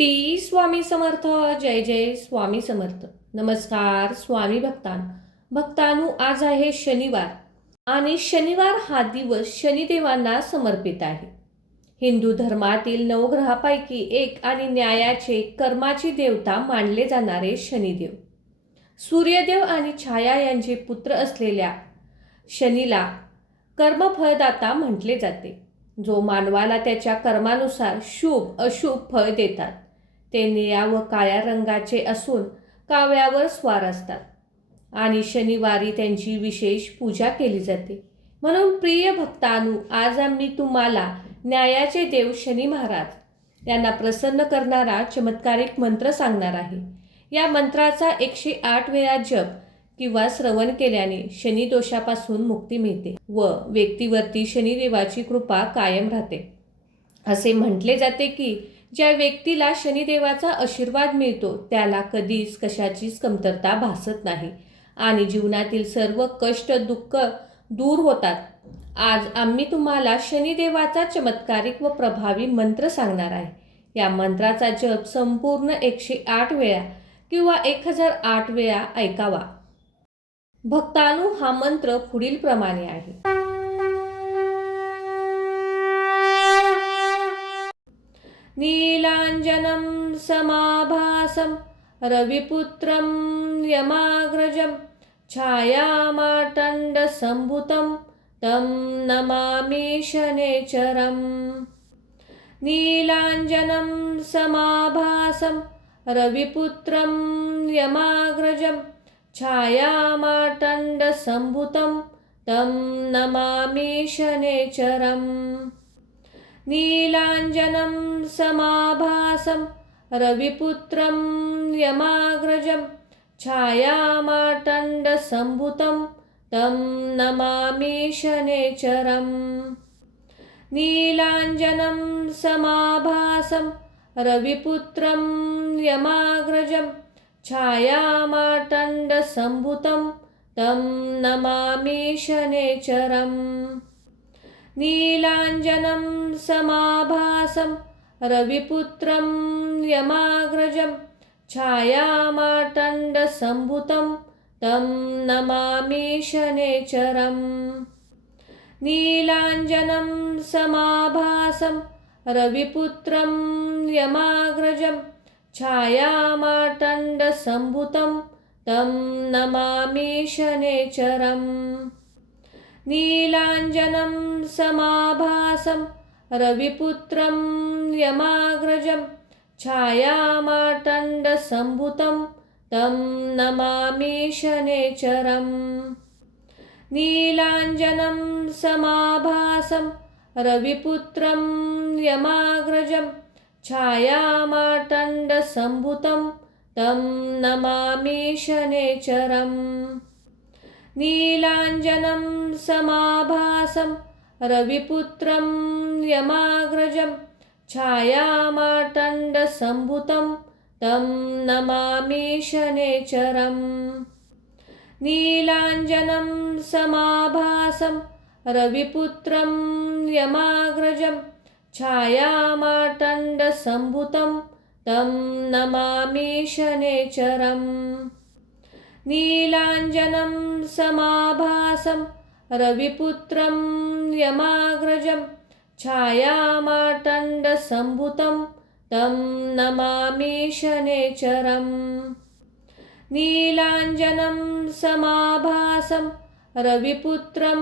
श्री स्वामी समर्थ. जय जय स्वामी समर्थ. नमस्कार स्वामी भक्तांनो, आज आहे शनिवार आणि शनिवार हा दिवस शनिदेवांना समर्पित आहे. हिंदू धर्मातील नवग्रहापैकी एक आणि न्यायाचे कर्माची देवता मानले जाणारे शनिदेव, सूर्यदेव आणि छाया यांचे पुत्र असलेल्या शनीला कर्मफळदाता म्हटले जाते. जो मानवाला त्याच्या कर्मानुसार शुभ अशुभ फळ देतात. ते निळ्या व काळ्या रंगाचे असून कावळ्यावर स्वार असतात आणि शनिवारी त्यांची विशेष पूजा केली जाते. म्हणून प्रिय भक्तांनो, आज आम्ही तुम्हाला न्यायाचे देव शनी महाराज यांना प्रसन्न करणारा चमत्कारिक मंत्र सांगणार आहे. या मंत्राचा 108 वेळा जप किंवा श्रवण केल्याने शनी दोषापासून मुक्ती मिळते व व्यक्तीवरती शनिदेवाची कृपा कायम राहते. असे म्हटले जाते की ज्या व्यक्तीला शनिदेवाचा आशीर्वाद मिळतो त्याला कधीच कशाचीच कमतरता भासत नाही आणि जीवनातील सर्व कष्ट दुःख दूर होतात. आज आम्ही तुम्हाला शनिदेवाचा चमत्कारिक व प्रभावी मंत्र सांगणार आहे. या मंत्राचा जप संपूर्ण 108 वेळा किंवा 1008 वेळा ऐकावा. भक्तांनो, हा मंत्र पुढील प्रमाणे आहे. नीलांजनं समाभासं रविपुत्रं यमाग्रजं छायामार्तण्डसम्भुतं तं नमामि शनैश्चरम्. नीलांजनं समाभासं रविपुत्रं यमाग्रजं छायामार्तण्डसम्भुतं तं नमामि शनैश्चरम्. नीलांजनं समाभासं रविपुत्रं यमाग्रजं छायामार्तण्डसम्भुतं तं नमामि शनैश्चरम्. नीलांजनं समाभासं रविपुत्रं यमाग्रजं छायामार्तण्डसम्भुतं तं नमामि शनैश्चरम्. नीलांजनं समाभासं रविपुत्रं यमाग्रजं छायामार्तण्डसम्भुतं तं नमामि शनैश्चरम्. नीलांजनं समाभासं रविपुत्रं यमाग्रजं छायामार्तण्डसम्भुतं तं नमामि शनैश्चरम्. नीलांजनं समाभासं रविपुत्रं यमाग्रजं छायामार्तण्डसम्भुतं तं नमामि शनैश्चरम्. नीलांजनं समाभासं रविपुत्रं यमाग्रजं छायामार्तण्डसम्भुतं तं नमामि शनैश्चरम्. नीलांजनं समाभासं रविपुत्रं यमाग्रजं छायामार्तण्डसम्भुतं तं नमामि शनैश्चरम्. नीलांजनं समाभासं रविपुत्रं यमाग्रजं छायामार्तण्डसम्भुतं तं नमामि शनैश्चरम्. नीलांजनं समाभासं रविपुत्रं यमाग्रजं छायामार्तण्डसम्भुतं तं नमामि शनैश्चरम्. नीलांजनं समाभासं रविपुत्रं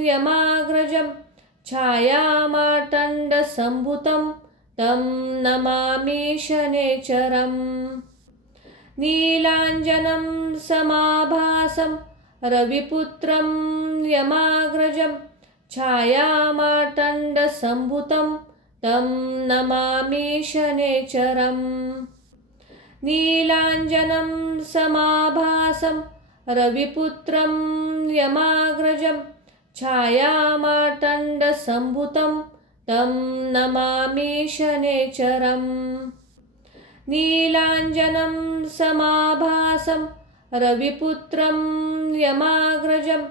यमाग्रजं छायामार्तण्डसम्भुतं तं नमामि शनैश्चरम्. नीलांजनं समाभासं रविपुत्रं यमाग्रजं छायामार्तण्डसम्भुतं तं नमामि शनैश्चरम्. नीलांजनं समाभासं रविपुत्रं यमाग्रजं छायामार्तण्डसम्भुतं तं नमामि शनैश्चरम्. नीलांजनं समाभासं रविपुत्रं यमाग्रजं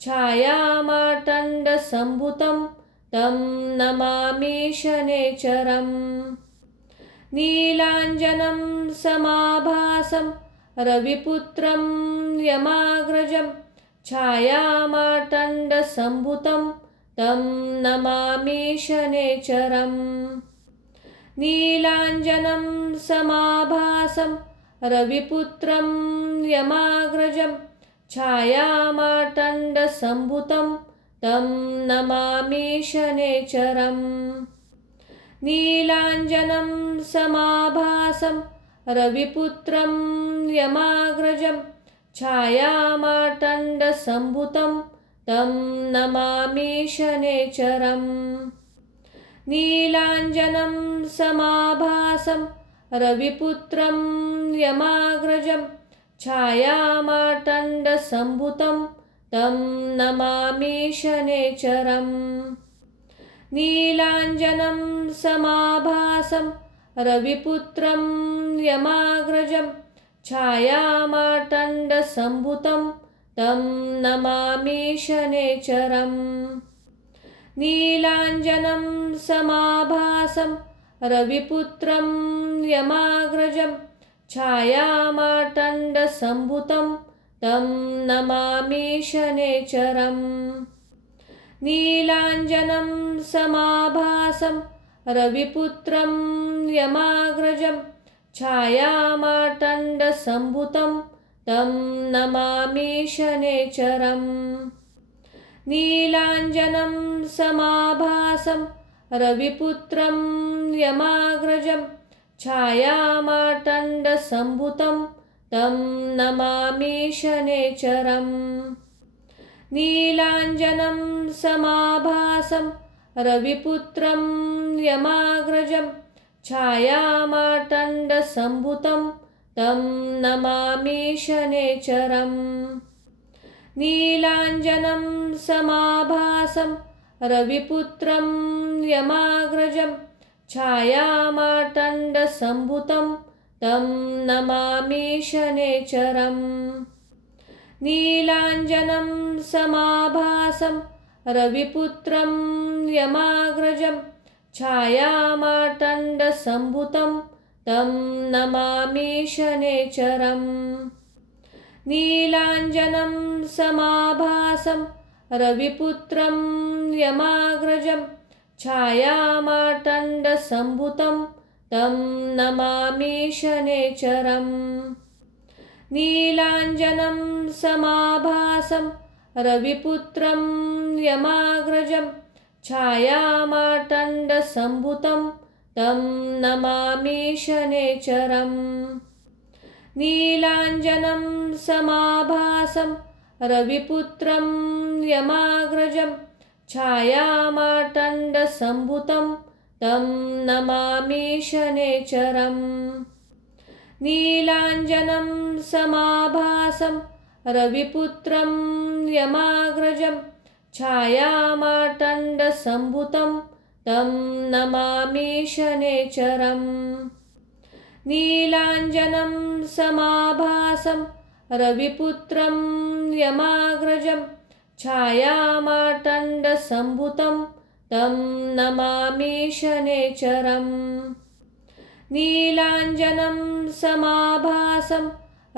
छायामार्तण्डसम्भुतं तं नमामि शनैश्चरम्. नीलाञ्जनं समाभासं रविपुत्रं यमाग्रजं छायामार्तण्डसम्भुतं तं नमामि शनैश्चरम्। नीलाञ्जनं समाभासं रविपुत्रं यमाग्रजं छायामार्तण्डसम्भुतं तं नमामि शनैश्चरम्। नीलाञ्जनं समाभासं रविपुत्रं यमाग्रजं छायामार्तण्डसम्भुतं तं नमामि शनैश्चरम्। नीलाञ्जनं समाभासं रविपुत्रं यमाग्रजं छायामार्तण्डसम्भुतं तं नमामि शनैश्चरम्। नीलाञ्जनं समाभासं रविपुत्रं यमाग्रजं छायामार्तण्डसम्भुतं तं नमामि शनैश्चरम्। नीलाञ्जनं समाभासं रविपुत्रं यमाग्रजं छायामार्तण्डसम्भुतं तं नमामि शनैश्चरम्। नीलाञ्जनं समाभासं रविपुत्रं यमाग्रजं छायामार्तण्डसम्भुतं तं नमामि शनैश्चरम्। नीलाञ्जनं समाभासं रविपुत्रं यमाग्रजं छायामार्तण्डसम्भुतं तं नमामि शनैश्चरम्। नीलाञ्जनं समाभासं रविपुत्रं यमाग्रजं छायामार्तण्डसम्भुतं तं नमामि शनैश्चरम्। नीलाञ्जनं समाभासं रविपुत्रं यमाग्रजं छायामार्तण्डसम्भुतं तं नमामि शनैश्चरम्। नीलाञ्जनं समाभासं रविपुत्रं यमाग्रजं छायामार्तण्डसम्भुतं तं नमामि शनैश्चरम्। नीलाञ्जनं समाभासं रविपुत्रं यमाग्रजं छायामार्तण्डसम्भुतं तं नमामि शनैश्चरम्। नीलाञ्जनं समाभासं रविपुत्रं यमाग्रजं छायामार्तण्डसम्भुतं तं नमामि शनैश्चरम्। नीलाञ्जनं समाभासं रविपुत्रं यमाग्रजं छायामार्तण्डसम्भुतं तं नमामि शनैश्चरम्। नीलाञ्जनं समाभासं रविपुत्रं यमाग्रजं छायामार्तण्डसम्भुतं तं नमामि शनैश्चरम्। नीलाञ्जनं समाभासं रविपुत्रं यमाग्रजं छायामार्तण्डसम्भुतं तं नमामि शनैश्चरम्। नीलाञ्जनं समाभासं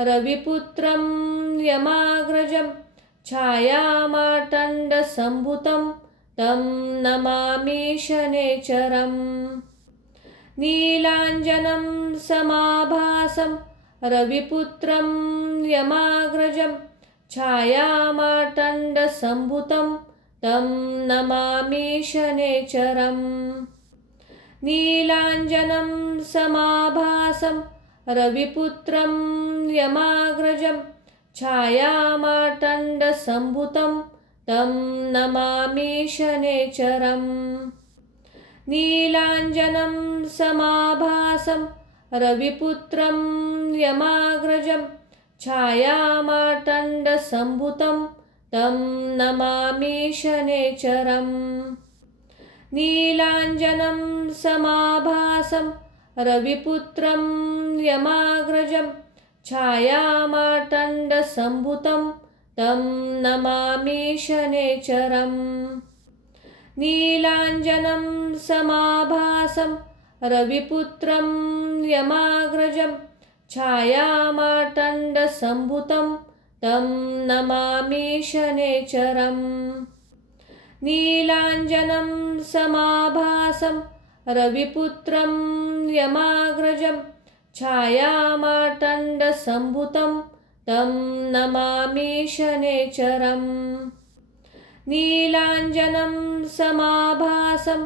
रविपुत्रं यमाग्रजं छायामार्तण्डसम्भुतं तं नमामि शनैश्चरम्। नीलाञ्जनं समाभासं रविपुत्रं यमाग्रजं छायामार्तण्डसम्भुतं तं नमामि शनैश्चरम्। नीलाञ्जनं समाभासं रविपुत्रं यमाग्रजं छायामार्तण्डसम्भुतं तं नमामि शनैश्चरम्। नीलाञ्जनं समाभासं रविपुत्रं यमाग्रजं छायामार्तण्डसम्भुतं तं नमामि शनैश्चरम्। नीलाञ्जनं समाभासं रविपुत्रं यमाग्रजं छायामार्तण्डसम्भुतं तं नमामि शनैश्चरम्। नीलाञ्जनं समाभासं रविपुत्रं यमाग्रजं छायामार्तण्डसम्भूतं तं नमामि शनैश्चरम्। नीलाञ्जनं समाभासं रविपुत्रं यमाग्रजं छायामार्तण्डसम्भूतं तं नमामि शनैश्चरम्। नीलाञ्जनं समाभासं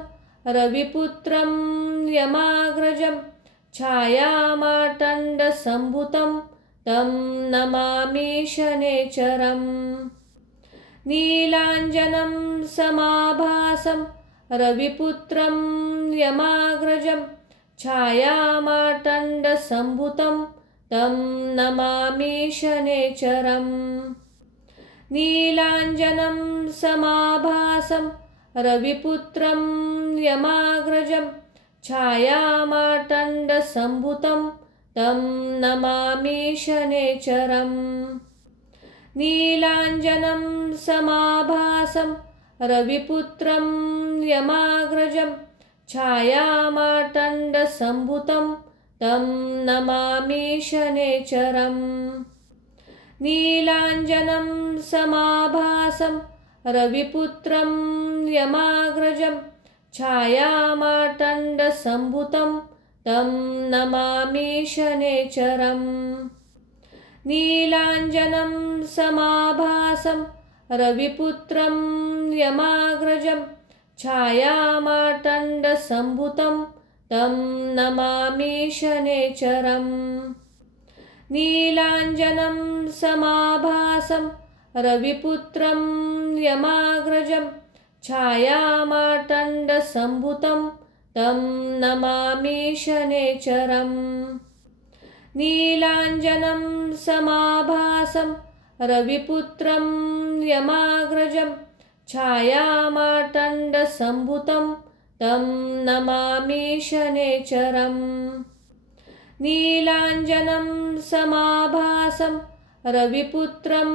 रविपुत्रं यमाग्रजं छायामार्तण्डसम्भूतं तं नमामि शनैश्चरम्। नीलाञ्जनं समाभासं रविपुत्रं यमाग्रजं छायामार्तण्डसम्भूतं तं नमामि शनैश्चरम्। नीलाञ्जनं समाभासं रविपुत्रं यमाग्रजं छायामार्तण्डसम्भूतं तं नमामि शनैश्चरम्। नीलाञ्जनं समाभासं रविपुत्रं यमाग्रजं छायामार्तण्डसम्भूतं तं नमामि शनैश्चरम्। नीलाञ्जनं समाभासं रविपुत्रं यमाग्रजं छायामार्तण्डसम्भूतं तं नमामि शनैश्चरम्। नीलाञ्जनं समाभासं रविपुत्रं यमाग्रजं छायामार्तण्डसम्भूतं तं नमामि शनैश्चरम्। नीलाञ्जनं समाभासं रविपुत्रं यमाग्रजं छायामार्तण्डसम्भूतं तं नमामि शनैश्चरम्। नीलाञ्जनं समाभासं रविपुत्रं यमाग्रजं छायामार्तण्डसम्भूतं तं नमामि शनैश्चरम्। नीलाञ्जनं समाभासं रविपुत्रं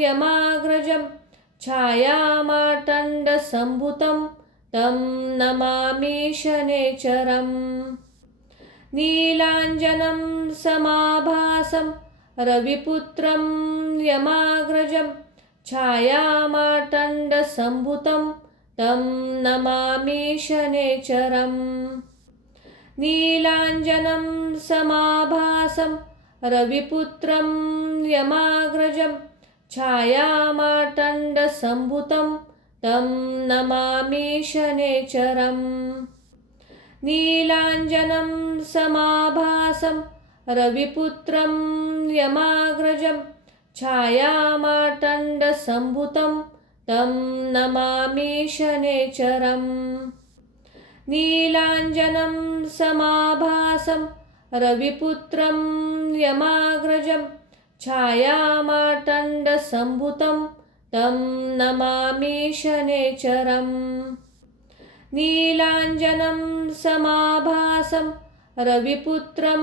यमाग्रजं छायामार्तण्डसम्भूतं तं नमामि शनैश्चरम्। नीलाञ्जनं समाभासं रविपुत्रं यमाग्रजं छायामार्तण्डसम्भूतं तं नमामि शनैश्चरम्। नीलाञ्जनं समाभासं रविपुत्रं यमाग्रजं छायामार्तण्डसम्भूतं तं नमामि शनैश्चरम्। नीलाञ्जनं समाभासं रविपुत्रं यमाग्रजं छायामार्तण्डसम्भूतं तं नमामि शनैश्चरम्। नीलाञ्जनं समाभासं रविपुत्रं यमाग्रजं छायामार्तण्डसम्भूतं तं नमामि शनैश्चरम्। नीलाञ्जनं समाभासं रविपुत्रं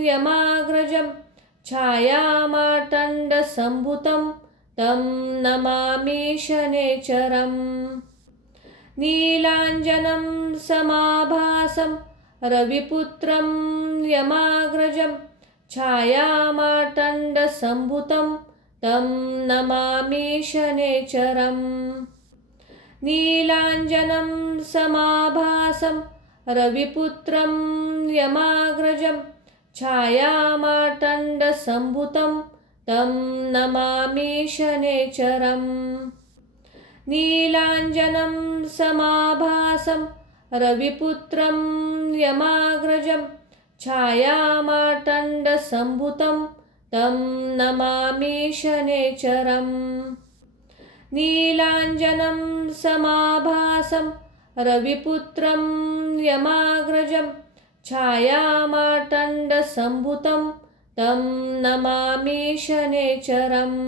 यमाग्रजं छायामार्तण्डसम्भूतं तं नमामि शनैश्चरम्। नीलाञ्जनं समाभासं रविपुत्रं यमाग्रजं छायामार्तण्डसम्भूतं तं नमामि शनैश्चरम्। नीलाञ्जनं समाभासं रविपुत्रं यमाग्रजं छायामार्तण्डसम्भूतं तं नमामि शनैश्चरम्। नीलाञ्जनं समाभासं रविपुत्रं यमाग्रजं छायामार्तण्डसम्भूतं तं नमामि शनैश्चरम्। नीलाञ्जनं समाभासं रविपुत्रं यमाग्रजं छायामार्तण्डसम्भूतं तं नमामि शनैश्चरम्।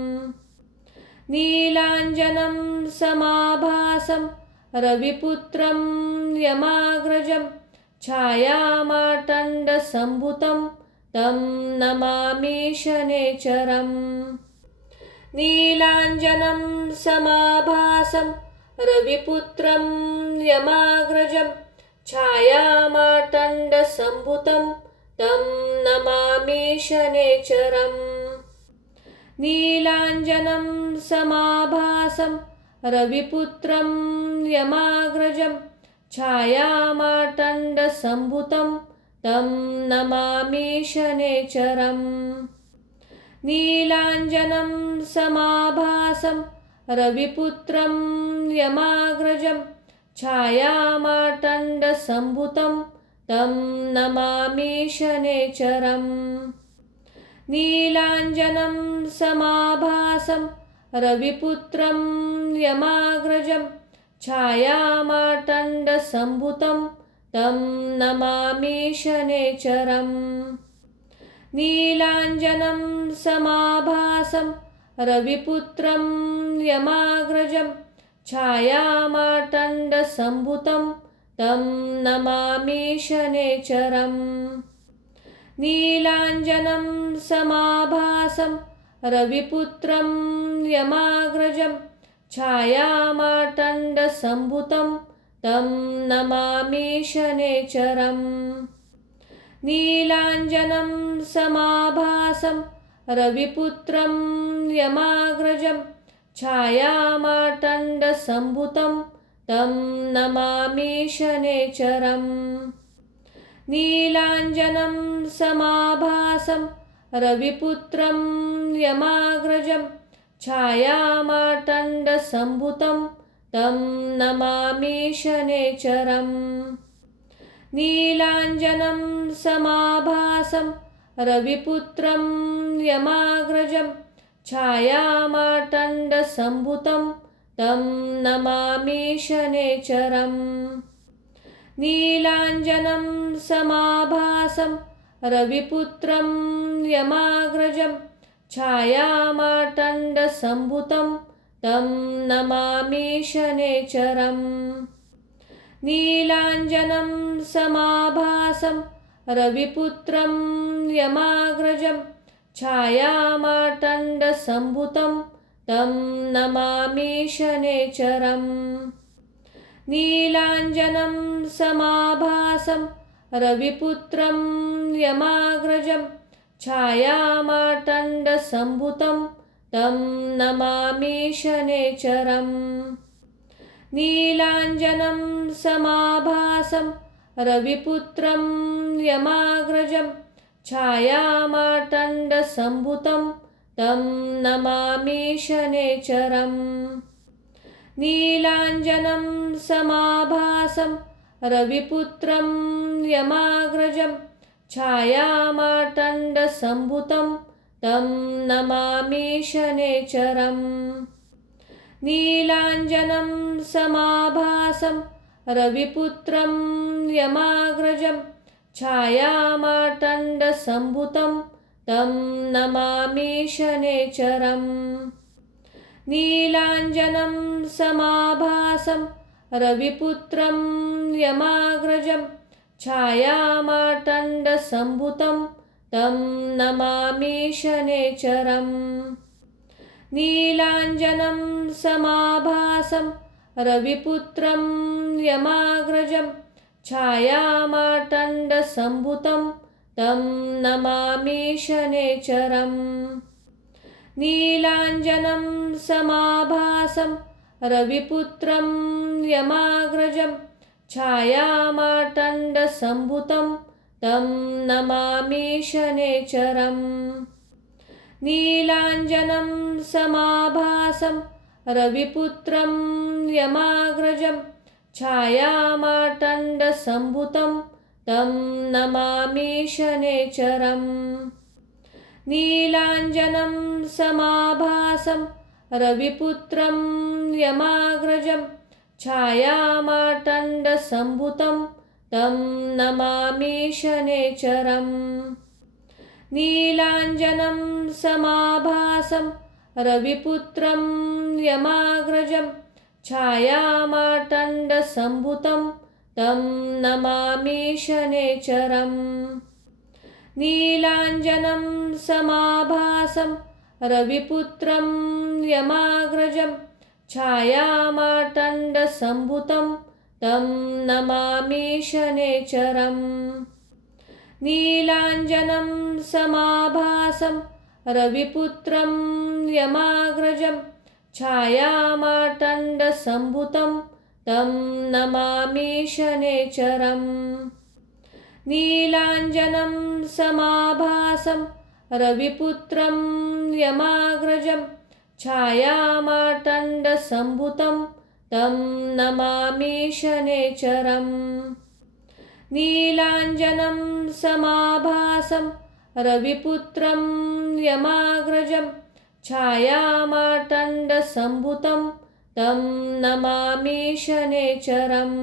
नीलाञ्जनं समाभासं रविपुत्रं यमाग्रजं छायामार्तण्डसम्भूतं तं नमामि शनैश्चरम्। नीलाञ्जनं समाभासं रविपुत्रं यमाग्रजं छायामार्तण्डसम्भुतं तं नमामि शनेश्वरम्। नीलाञ्जनं समाभासं रविपुत्रं यमाग्रजं छायामार्तण्डसम्भुतं तं नमामि शनेश्वरम्। नीलाञ्जनं समाभासं रविपुत्रं यमाग्रजं छायामार्तण्डसम्भुतं तं नमामि शनेश्वरम्। नीलाञ्जनं समाभासं रविपुत्रं यमाग्रजं छायामार्तण्डसम्भुतं तं नमामि शनेश्वरम्। नीलाञ्जनं समाभासं रविपुत्रं यमाग्रजं छायामार्तण्डसम्भुतं तं नमामि शनेश्वरम्। नीलाञ्जनं समाभासं रविपुत्रं यमाग्रजं छायामार्तण्डसम्भुतं तं नमामि शनेश्वरम्। नीलाञ्जनं समाभासं रविपुत्रं यमाग्रजं छायामार्तण्डसम्भुतं तं नमामि शनेश्वरम्। नीलाञ्जनं समाभासं रविपुत्रं यमाग्रजं छायामार्तण्डसम्भुतं तं नमामि शनेश्वरम्। नीलाञ्जनं समाभासं रविपुत्रं यमाग्रजं छायामार्तण्डसम्भुतं तं नमामि शनेश्वरम्। नीलाञ्जनं समाभासं रविपुत्रं यमाग्रजं छायामार्तण्डसम्भुतं तं नमामि शनेश्वरम्। नीलाञ्जनं समाभासं रविपुत्रं यमाग्रजं छायामार्तण्डसम्भुतं तं नमामि शनेश्वरम्। नीलाञ्जनं समाभासं रविपुत्रं यमाग्रजं छायामार्तण्डसम्भुतं तं नमामि शनेश्वरम्। नीलाञ्जनं समाभासं रविपुत्रं यमाग्रजं छायामार्तण्डसम्भुतं तं नमामि शनेश्वरम्। नीलाञ्जनं समाभासं रविपुत्रं यमाग्रजं छायामार्तण्डसम्भुतं तं नमामि शनेश्वरम्। नीलाञ्जनं समाभासं रविपुत्रं यमाग्रजं छायामार्तण्डसम्भुतं तं नमामि शनेश्वरम्। नीलाञ्जनं समाभासं रविपुत्रं यमाग्रजं छायामार्तण्डसम्भुतं तं नमामि शनेश्वरम्। नीलाञ्जनं समाभासं रविपुत्रं यमाग्रजं छायामार्तण्डसम्भुतं तं नमामि शनेश्वरम्। नीलाञ्जनं समाभासं रविपुत्रं यमाग्रजं छायामार्तण्डसम्भुतं तं नमामि शनेश्वरम्। नीलाञ्जनं समाभासं रविपुत्रं यमाग्रजं छायामार्तण्डसम्भुतं तं नमामि शनेश्वरम्। नीलाञ्जनं समाभासं रविपुत्रं यमाग्रजं छायामार्तण्डसम्भुतं तं नमामि शनेश्वरम्। नीलाञ्जनं समाभासं रविपुत्रं यमाग्रजं छायामार्तण्डसम्भुतं तं नमामि शनेश्वरम्। नीलाञ्जनं समाभासं रविपुत्रं यमाग्रजं छायामार्तण्डसम्भुतं तं नमामि शनेचरम्। नीलाञ्जनं समाभासं रविपुत्रं यमाग्रजं छायामार्तण्डसम्भुतं तं नमामि शनेचरम्। नीलाञ्जनं समाभासं रविपुत्रं यमाग्रजं छायामार्तण्डसम्भुतं तं नमामि शनेचरम्। नीलाञ्जनं समाभासं रविपुत्रं यमाग्रजं छायामार्तण्डसम्भुतं तं नमामि शनेचरम्।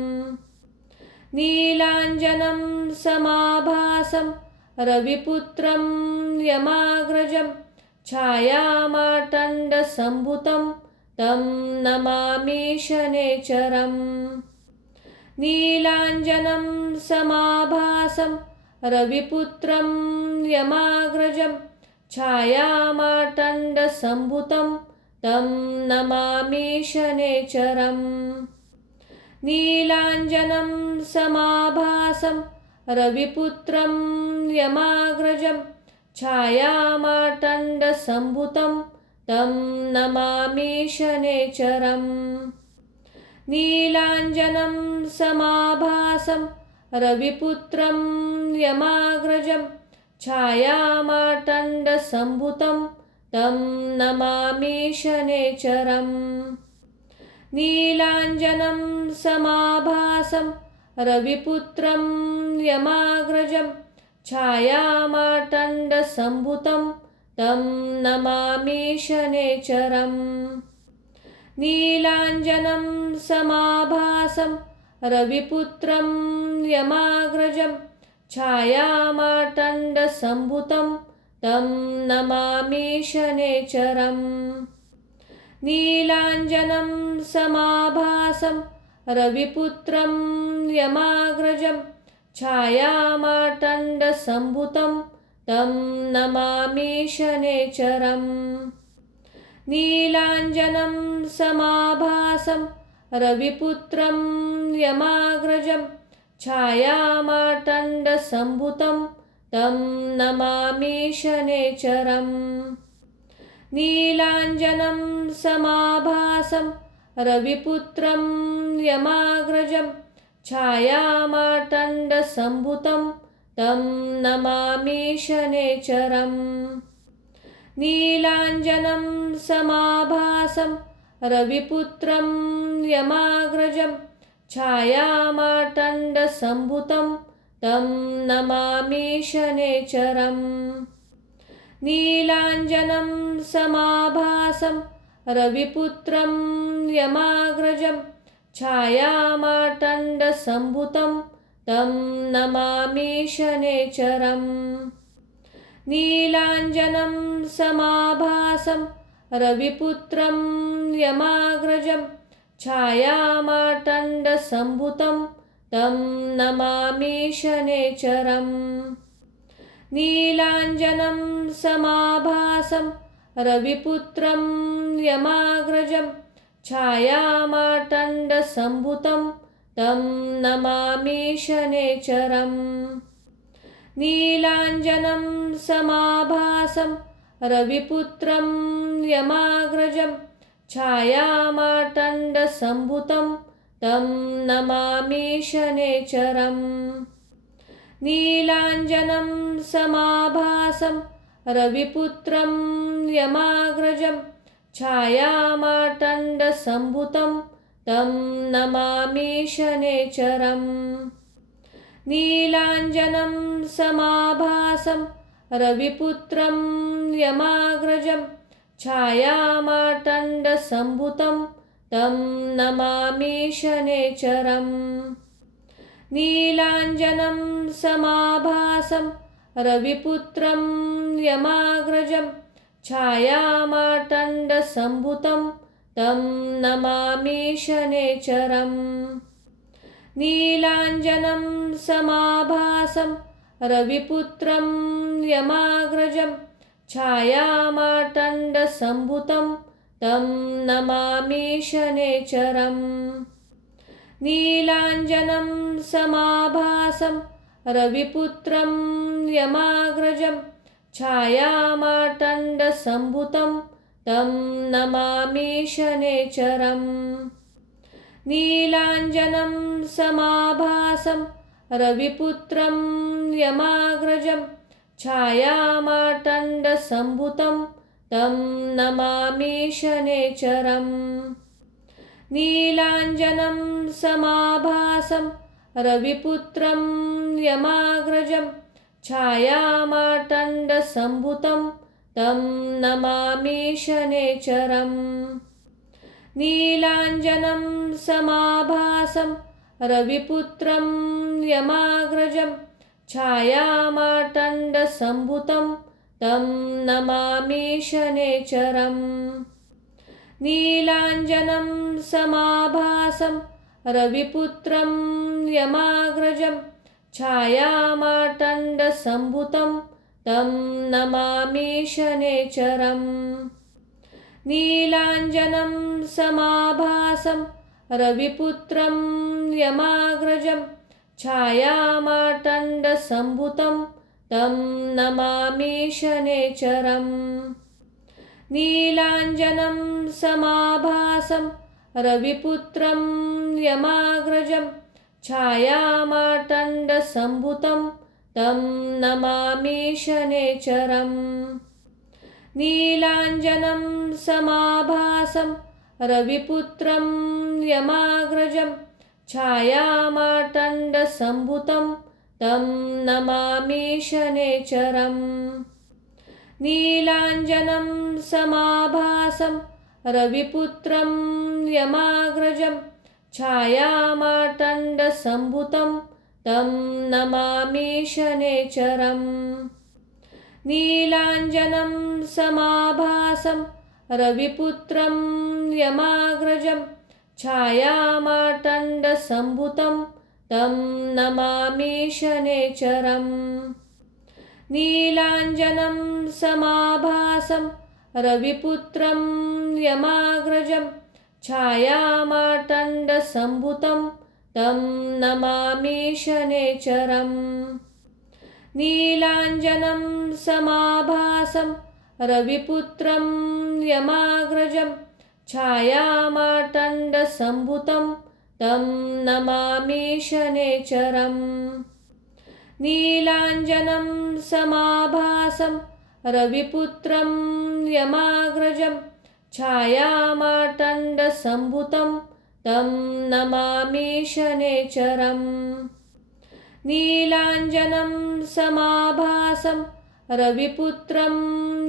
नीलाञ्जनं समाभासं रविपुत्रं यमाग्रजं छायामार्तण्डसम्भुतं तं नमामि शनेचरम्। नीलाञ्जनं समाभासं रविपुत्रं यमाग्रजं छायामार्तण्डसम्भुतं तं नमामि शनेचरम्। नीलाञ्जनं समाभासं रविपुत्रं यमाग्रजं छायामार्तण्डसम्भुतं तं नमामि शनेचरम्। नीलाञ्जनं समाभासं रविपुत्रं यमाग्रजं छायामार्तण्डसम्भुतं तं नमामि शनेचरम्। नीलाञ्जनं समाभासं रविपुत्रं यमाग्रजं छायामार्तण्डसम्भुतं तं नमामि शनेचरम्। नीलाञ्जनं समाभासं रविपुत्रं यमाग्रजं छायामार्तण्डसम्भुतं तं नमामि शनेचरम्। नीलाञ्जनं समाभासं रविपुत्रं यमाग्रजं छायामार्तण्डसम्भुतं तं नमामि शनेचरम्। नीलाञ्जनं समाभासं रविपुत्रं यमाग्रजं छायामार्तण्डसम्भुतं तं नमामि शनेचरम्। नीलाञ्जनं समाभासं रविपुत्रं यमाग्रजं छायामार्तण्डसम्भुतं तं नमामि शनेचरम्। नीलाञ्जनं समाभासं रविपुत्रं यमाग्रजं छायामार्तण्डसम्भुतं तं नमामि शनेचरम्। नीलाञ्जनं समाभासं रविपुत्रं यमाग्रजं छायामार्तण्डसम्भुतं तं नमामि शनेचरम्। नीलाञ्जनं समाभासं रविपुत्रं यमाग्रजं छायामार्तण्डसम्भुतं तं नमामि शनेचरम्। नीलाञ्जनं समाभासं रविपुत्रं यमाग्रजं छायामार्तण्डसम्भुतं तं नमामि शनेचरम्। नीलाञ्जनं समाभासं रविपुत्रं यमाग्रजं छायामार्तण्डसम्भुतं तं नमामि शनेचरम्। नीलाञ्जनं समाभासं रविपुत्रं यमाग्रजं छायामार्तण्डसम्भुतं तं नमामि शनेचरम्। नीलाञ्जनं समाभासं रविपुत्रं यमाग्रजं छायामार्तण्डसम्भुतं तं नमामि शनेचरम्। नीलाञ्जनं समाभासं रविपुत्रं यमाग्रजं छायामार्तण्डसम्भुतं तं नमामि शनेचरम्। नीलाञ्जनं समाभासं रविपुत्रं यमाग्रजं छायामार्तण्डसम्भुतं तं नमामि शनेचरम्। नीलाञ्जनं समाभासं रविपुत्रं यमाग्रजं छायामार्तण्डसम्भुतं तं नमामि शनैश्चरम्। नीलाञ्जनं समाभासं रविपुत्रं यमाग्रजं छायामार्तण्डसम्भुतं तं नमामि शनैश्चरम्। नीलाञ्जनं समाभासं रविपुत्रं यमाग्रजं छायामार्तण्डसम्भुतं तं नमामि शनैश्चरम्। नीलाञ्जनं समाभासं रविपुत्रं यमाग्रजं छायामार्तण्डसम्भुतं तं नमामि शनैश्चरम्। नीलाञ्जनं समाभासं रविपुत्रं यमाग्रजं छायामार्तण्डसम्भुतं तं नमामि शनैश्चरम्। नीलाञ्जनं समाभासं रविपुत्रं यमाग्रजं छायामार्तण्डसम्भुतं तं नमामि शनैश्चरम्। नीलाञ्जनं समाभासं रविपुत्रं यमाग्रजं छायामार्तण्डसम्भुतं तं नमामि शनैश्चरम्। नीलाञ्जनं समाभासं रविपुत्रं यमाग्रजं छायामार्तण्डसम्भुतं तं नमामि शनैश्चरम्। नीलाञ्जनं समाभासं रविपुत्रं यमाग्रजं छायामार्तण्डसम्भुतं तं नमामि शनैश्चरम्। नीलाञ्जनं समाभासं रविपुत्रं यमाग्रजं छायामार्तण्डसम्भुतं तं नमामि शनैश्चरम्। नीलाञ्जनं समाभासं रविपुत्रं यमाग्रजं छायामार्तण्डसम्भुतं तं नमामि शनैश्चरम्। नीलाञ्जनं समाभासं रविपुत्रं यमाग्रजं छायामार्तण्डसम्भुतं तं नमामि शनैश्चरम्। नीलाञ्जनं समाभासं रविपुत्रं यमाग्रजं छायामार्तण्डसम्भुतं तं नमामि शनैश्चरम्। नीलाञ्जनं समाभासं रविपुत्रं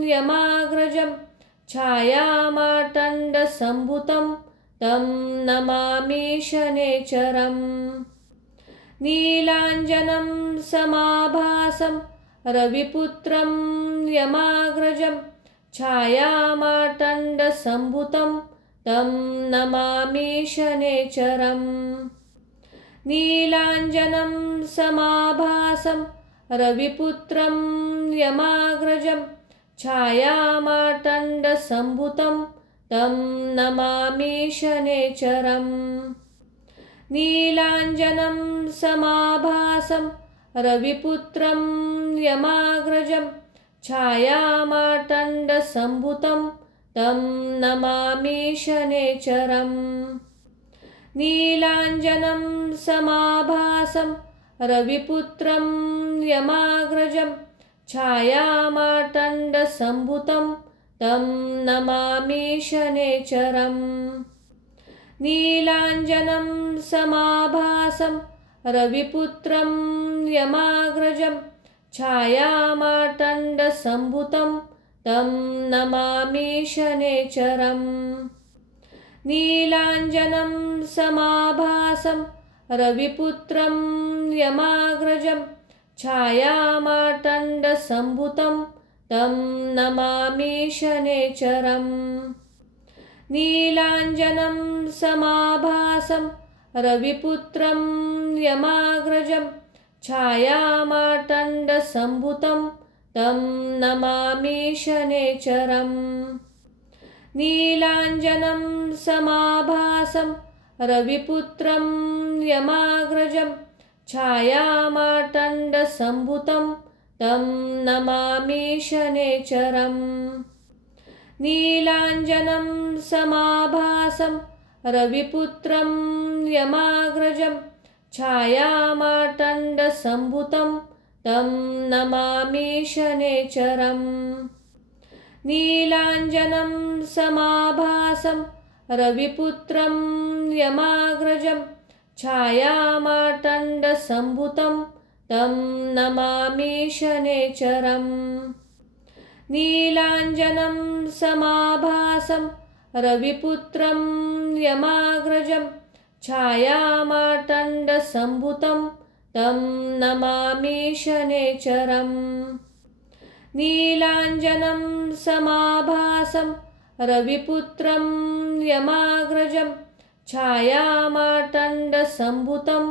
यमाग्रजं छायामार्तण्डसम्भुतं तं नमामि शनैश्चरम्। नीलाञ्जनं समाभासं रविपुत्रं यमाग्रजं छायामार्तण्डसम्भुतं तं नमामि शनैश्चरम्। नीलाञ्जनं समाभासं रविपुत्रं यमाग्रजं छायामार्तण्डसम्भुतं तं नमामि शनैश्चरम्। नीलाञ्जनं समाभासं रविपुत्रं यमाग्रजं छायामार्तण्डसम्भुतं तं नमामि शनैश्चरम्। नीलाञ्जनं समाभासं रविपुत्रं यमाग्रजं छायामार्तण्डसम्भुतं तं नमामि शनैश्चरम्। नीलाञ्जनं समाभासं रविपुत्रं यमाग्रजं छायामार्तण्डसम्भुतं तं नमामि शनैश्चरम्। नीलाञ्जनं समाभासं रविपुत्रं यमाग्रजं छायामार्तण्डसम्भुतं तं नमामि शनैश्चरम्। नीलाञ्जनं समाभासं रविपुत्रं यमाग्रजं छायामार्तण्डसम्भुतं तं नमामि शनैश्चरम्। नीलाञ्जनं समाभासं रविपुत्रं यमाग्रजं छायामार्तण्डसम्भूतं तं नमामि शनैश्चरम्। नीलाञ्जनं समाभासं रविपुत्रं यमाग्रजं छायामार्तण्डसम्भूतं तं नमामि शनैश्चरम्। नीलाञ्जनं समाभासं रविपुत्रं यमाग्रजं छायामार्तण्डसम्भूतं तं नमामि शनैश्चरम्। नीलाञ्जनं समाभासं रविपुत्रं यमाग्रजं छायामार्तण्डसम्भूतं तं नमामि शनैश्चरम्। नीलाञ्जनं समाभासं रविपुत्रं यमाग्रजं छायामार्तण्डसम्भूतं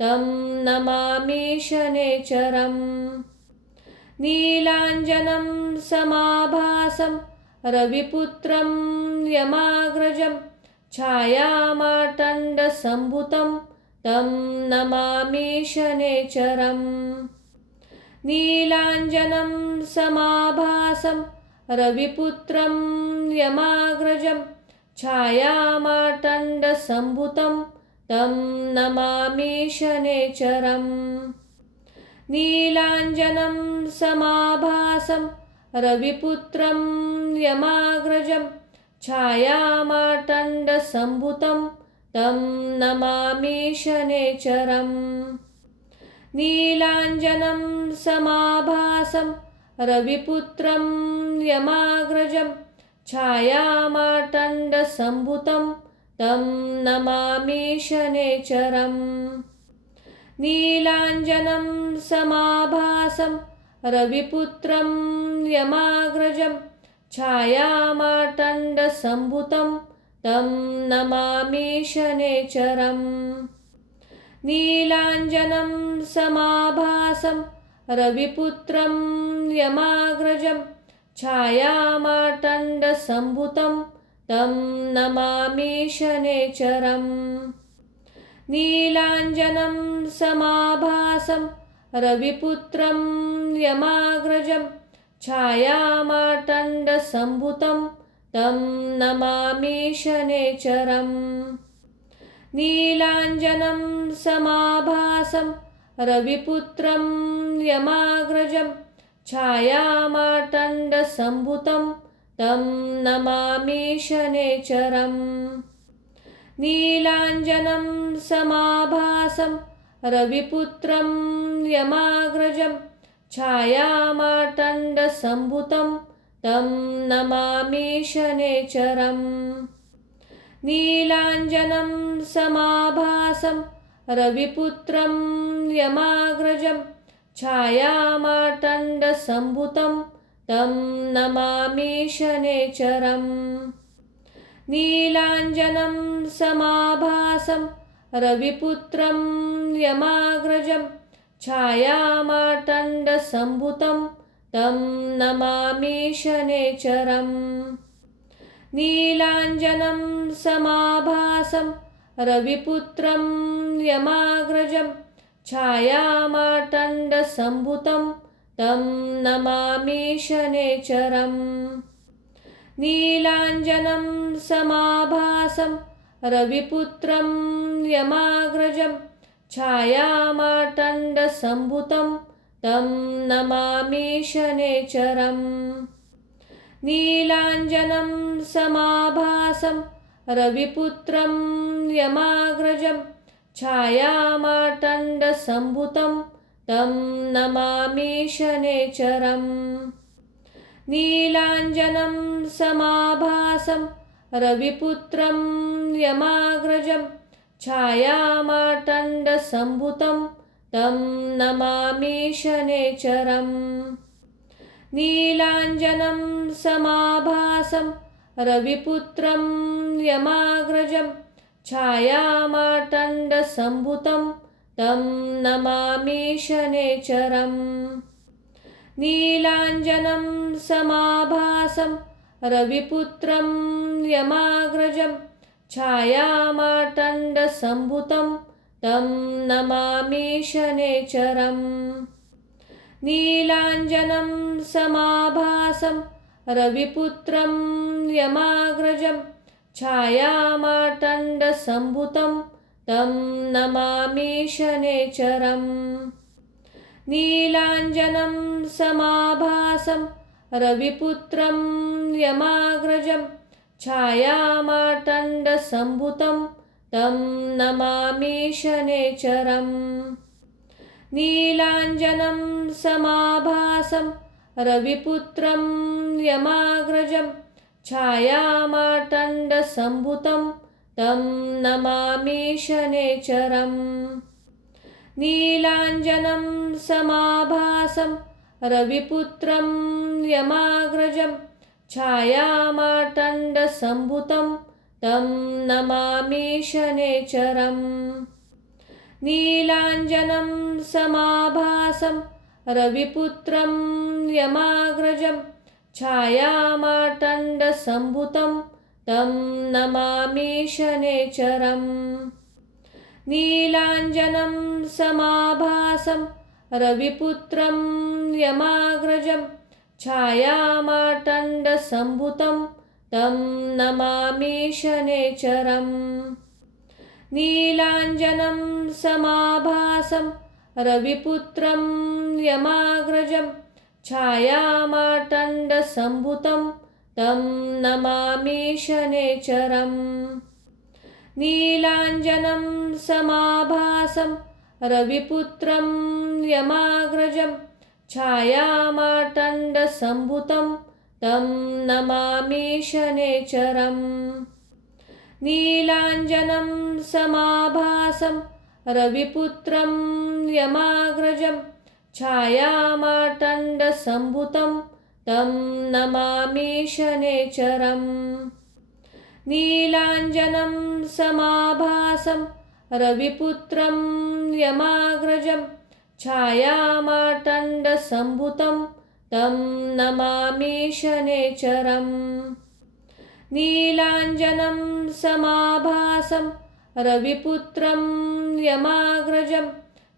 तं नमामि शनैश्चरम्। नीलाञ्जनं समाभासं रविपुत्रं यमाग्रजं छायामार्तण्डसम्भूतं तं नमामि शनैश्चरम्। नीलाञ्जनं समाभासं रविपुत्रं यमाग्रजं छायामार्तण्डसम्भूतं तं नमामि शनैश्चरम्। नीलाञ्जनं समाभासं रविपुत्रं यमाग्रजं छायामार्तण्डसम्भूतं तं नमामि शनैश्चरम्। नीलाञ्जनं समाभासं रविपुत्रं यमाग्रजं छायामार्तण्डसम्भूतं तं नमामि शनैश्चरम्। नीलाञ्जनं समाभासं रविपुत्रं यमाग्रजं छायामार्तण्डसम्भूतं तं नमामि शनैश्चरम्। नीलाञ्जनं समाभासं रविपुत्रं यमाग्रजं छायामार्तण्डसम्भूतं तं नमामि शनैश्चरम्। नीलाञ्जनं समाभासं रविपुत्रं यमाग्रजं छायामार्तण्डसम्भूतं तं नमामि शनैश्चरम्। नीलाञ्जनं समाभासं रविपुत्रं यमाग्रजं छायामार्तण्डसम्भूतं तं नमामि शनैश्चरम्। नीलाञ्जनं समाभासं रविपुत्रं यमाग्रजं छायामार्तण्डसम्भूतं तं नमामि शनैश्चरम्। नीलाञ्जनं समाभासं रविपुत्रं यमाग्रजं छायामार्तण्डसम्भूतं तं नमामि शनैश्चरम्। नीलाञ्जनं समाभासं रविपुत्रं यमाग्रजं छायामार्तण्डसम्भूतं तं नमामि शनैश्चरम्। नीलाञ्जनं समाभासं रविपुत्रं यमाग्रजं छायामार्तण्डसम्भूतं तं नमामि शनैश्चरम्। नीलाञ्जनं समाभासं रविपुत्रं यमाग्रजं छायामार्तण्डसम्भूतं तं नमामि शनैश्चरम्। नीलाञ्जनं समाभासं रविपुत्रं यमाग्रजं छायामार्तण्डसम्भूतं तं नमामि शनैश्चरम्। नीलाञ्जनं समाभासं रविपुत्रं यमाग्रजं छायामार्तण्डसम्भूतं तं नमामि शनैश्चरम्। नीलाञ्जनं समाभासं रविपुत्रं यमाग्रजं छायामार्तण्डसम्भूतं तं नमामि शनैश्चरम्। नीलाञ्जनं समाभासं रविपुत्रं यमाग्रजं छायामार्तण्डसम्भुतं तं नमामि शनैश्चरम्। नीलाञ्जनं समाभासं रविपुत्रं यमाग्रजं छायामार्तण्डसम्भुतं तं नमामि शनैश्चरम्। नीलाञ्जनं समाभासं रविपुत्रं यमाग्रजं छायामार्तण्डसम्भुतं तं नमामि शनैश्चरम्। नीलाञ्जनं समाभासं रविपुत्रं यमाग्रजं छायामार्तण्डसम्भुतं तं नमामि शनैश्चरम्। नीलाञ्जनं समाभासं रविपुत्रं यमाग्रजं छायामार्तण्डसम्भुतं तं नमामि शनैश्चरम्। नीलाञ्जनं समाभासं रविपुत्रं यमाग्रजं छायामार्तण्डसम्भुतं तं नमामि शनैश्चरम्। नीलाञ्जनं समाभासं रविपुत्रं यमाग्रजं छायामार्तण्डसम्भुतं तं नमामि शनैश्चरम्। नीलाञ्जनं समाभासं रविपुत्रं यमाग्रजं छायामार्तण्डसम्भुतं तं नमामि शनैश्चरम्। नीलाञ्जनं समाभासं रविपुत्रं यमाग्रजं छायामार्तण्डसम्भुतं तं नमामि शनैश्चरम्। नीलाञ्जनं समाभासं रविपुत्रं यमाग्रजं छायामार्तण्डसम्भुतं तं नमामि शनैश्चरम्। नीलाञ्जनं समाभासं रविपुत्रं यमाग्रजं छायामार्तण्डसम्भुतं तं नमामि शनैश्चरम्। नीलाञ्जनं समाभासं रविपुत्रं यमाग्रजं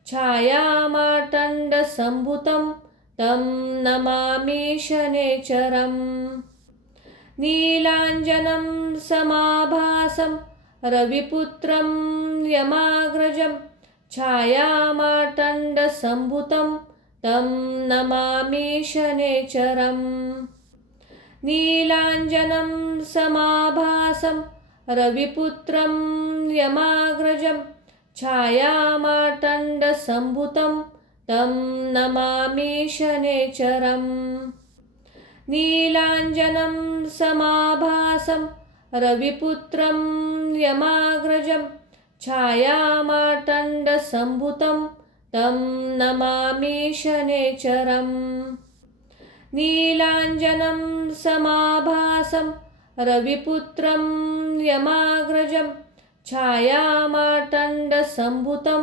छायामार्तण्डसम्भुतं तं नमामि शनैश्चरम्। नीलाञ्जनं समाभासं रविपुत्रं यमाग्रजं छायामार्तण्डसम्भुतं तं नमामि शनैश्चरम्। नीलाञ्जनं समाभासं रविपुत्रं यमाग्रजं छायामार्तण्डसम्भुतं तं नमामि शनैश्चरम्। नीलाञ्जनं समाभासं रविपुत्रं यमाग्रजं छायामार्तण्डसम्भुतं तं नमामि शनैश्चरम्। नीलाञ्जनं समाभासं रविपुत्रं यमाग्रजं छायामार्तण्डसम्भुतं